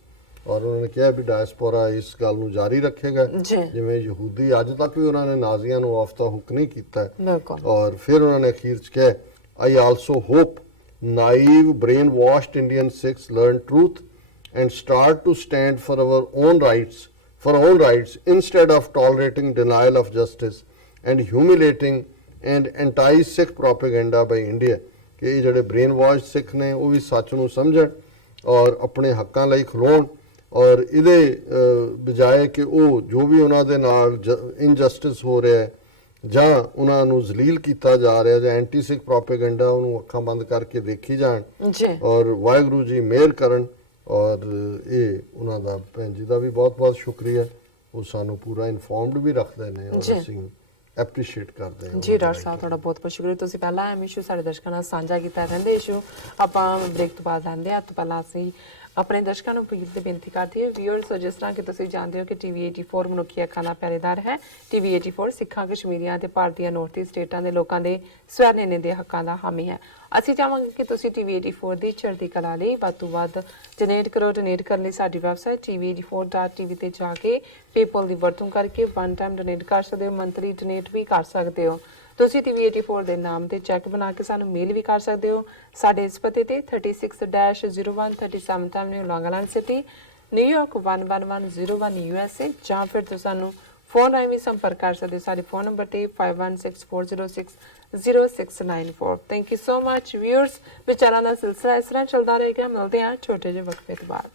और उन्होंने कहा भी diaspora इस गल नूं जारी रखेगा जिवें यहूदी अज तक भी उन्होंने नाजियां नूं आफ्ता हुक नहीं कीता और फिर उन्होंने अखीर च कहा I also hope naive brainwashed Indian Sikhs learn truth and start to stand for our own rights instead of tolerating denial of justice and humiliating and anti-Sikh propaganda by India कि ये ਜਿਹੜੇ brainwashed Sikh ਨੇ ਉਹ ਵੀ ਸੱਚ ਨੂੰ ਸਮਝਣ ਔਰ ਆਪਣੇ ਹੱਕਾਂ ਲਈ ਖਲੋਣ ਔਰ ਇਹਦੇ ਬਜਾਏ ਕਿ ਉਹ ਜੋ ਵੀ ਉਹਨਾਂ ਦੇ ਨਾਲ ਇਨਜਸਟਿਸ ਹੋ ਰਿਹਾ ਹੈ ਜਾਂ ਉਹਨਾਂ ਨੂੰ ਜ਼ਲੀਲ ਕੀਤਾ ਜਾ ਰਿਹਾ ਜਾਂ ਐਂਟੀ ਸਿੱਖ ਪ੍ਰੋਪੇਗੈਂਡਾ ਉਹਨੂੰ ਅੱਖਾਂ ਬੰਦ ਕਰਕੇ ਦੇਖੀ ਜਾਣ ਔਰ ਵਾਹਿਗੁਰੂ ਜੀ ਮਿਹਰ ਕਰਨ ਔਰ ਇਹ ਉਹਨਾਂ ਦਾ ਭੈਣ ਜੀ ਦਾ ਵੀ ਬਹੁਤ ਬਹੁਤ ਸ਼ੁਕਰੀਆ ਉਹ ਸਾਨੂੰ ਪੂਰਾ ਇਨਫੋਰਮਡ ਵੀ ਰੱਖਦੇ ਨੇ ਔਰ ਅਸੀਂ ਐਪਰੀਸ਼ੀਏਟ ਕਰਦੇ ਹਾਂ। ਜੀ ਡਾਕਟਰ ਸਾਹਿਬ ਤੁਹਾਡਾ ਬਹੁਤ ਬਹੁਤ ਸ਼ੁਕਰੀਆ। ਤੁਸੀਂ ਪਹਿਲਾਂ ਐਮ ਇਸ਼ੂ ਸਾਡੇ ਦਰਸ਼ਕਾਂ ਨਾਲ ਸਾਂਝਾ ਕੀਤਾ ਰਹਿੰਦੇ ਇਸ਼ੂ ਆਪਾਂ ਬ੍ਰੇਕ ਤੋਂ ਬਾਅਦ ਲੈਂਦੇ ਆ। ਤੋਂ ਪਹਿਲਾਂ ਅਸੀਂ ਆਪਣੇ ਦਰਸ਼ਕਾਂ ਨੂੰ ਅਪੀਲ ਤੇ ਬੇਨਤੀ ਕਰਦੀ ਹੈ ਵਿਊਅਰਸ ਜਿਸ ਤਰ੍ਹਾਂ ਕਿ ਤੁਸੀਂ ਜਾਣਦੇ ਹੋ ਕਿ ਟੀਵੀ 84 ਮਨੁੱਖੀ ਅੱਖਾਂ ਦਾ ਪਹਿਰੇਦਾਰ ਹੈ। ਟੀਵੀ 84 ਸਿੱਖਾਂ ਕਸ਼ਮੀਰੀਆਂ ਤੇ ਭਾਰਤੀਆਂ ਨਾਰਥ ਈਸਟ ਸਟੇਟਾਂ ਦੇ ਲੋਕਾਂ ਦੇ ਸਵੈਨੇਨੇ ਦੇ ਹੱਕਾਂ ਦਾ ਹਾਮੀ ਹੈ। ਅਸੀਂ ਚਾਹਾਂਗੇ ਕਿ ਤੁਸੀਂ ਟੀਵੀ 84 ਦੀ ਚੜ੍ਹਦੀ ਕਲਾ ਲਈ ਵੱਧ ਤੋਂ ਵੱਧ ਡੋਨੇਟ ਕਰੋ। ਡੋਨੇਟ ਕਰਨ ਲਈ ਸਾਡੀ ਵੈਬਸਾਈਟ tv84.tv ਤੇ ਜਾ ਕੇ ਪੇਪਲ ਦੀ ਵਰਤੋਂ ਕਰਕੇ ਵਨ ਟਾਈਮ ਡੋਨੇਟ ਕਰ ਸਕਦੇ ਹੋ, ਮੰਥਲੀ ਡੋਨੇਟ ਵੀ ਕਰ ਸਕਦੇ ਹੋ। ਤੁਸੀਂ ਟੀਵੀ 84 ਦੇ ਨਾਮ ਤੇ ਚੈੱਕ ਬਣਾ ਕੇ ਸਾਨੂੰ ਮੇਲ ਵੀ ਕਰ ਸਕਦੇ ਹੋ ਸਾਡੇ ਇਸ ਪਤੇ ਤੇ 36-01 37th Avenue ਲੌਂਗ ਆਈਲੈਂਡ ਸਿਟੀ ਨਿਊਯਾਰਕ 11101 USA ਜਾਂ ਫਿਰ ਤੁਸੀਂ ਸਾਨੂੰ ਫੋਨ ਰਾਹੀਂ ਵੀ ਸੰਪਰਕ ਕਰ ਸਕਦੇ ਹੋ ਸਾਡੇ ਫੋਨ ਨੰਬਰ ਤੇ 5164060694। Thank you so much viewers. ਵਿਚਾਰਾਂ ਦਾ ਸਿਲਸਿਲਾ ਇਸ ਤਰ੍ਹਾਂ ਚੱਲਦਾ ਰਹੇਗਾ। ਮਿਲਦੇ ਹਾਂ ਛੋਟੇ ਜਿਹੇ ਵਕਫੇ ਤੋਂ ਬਾਅਦ।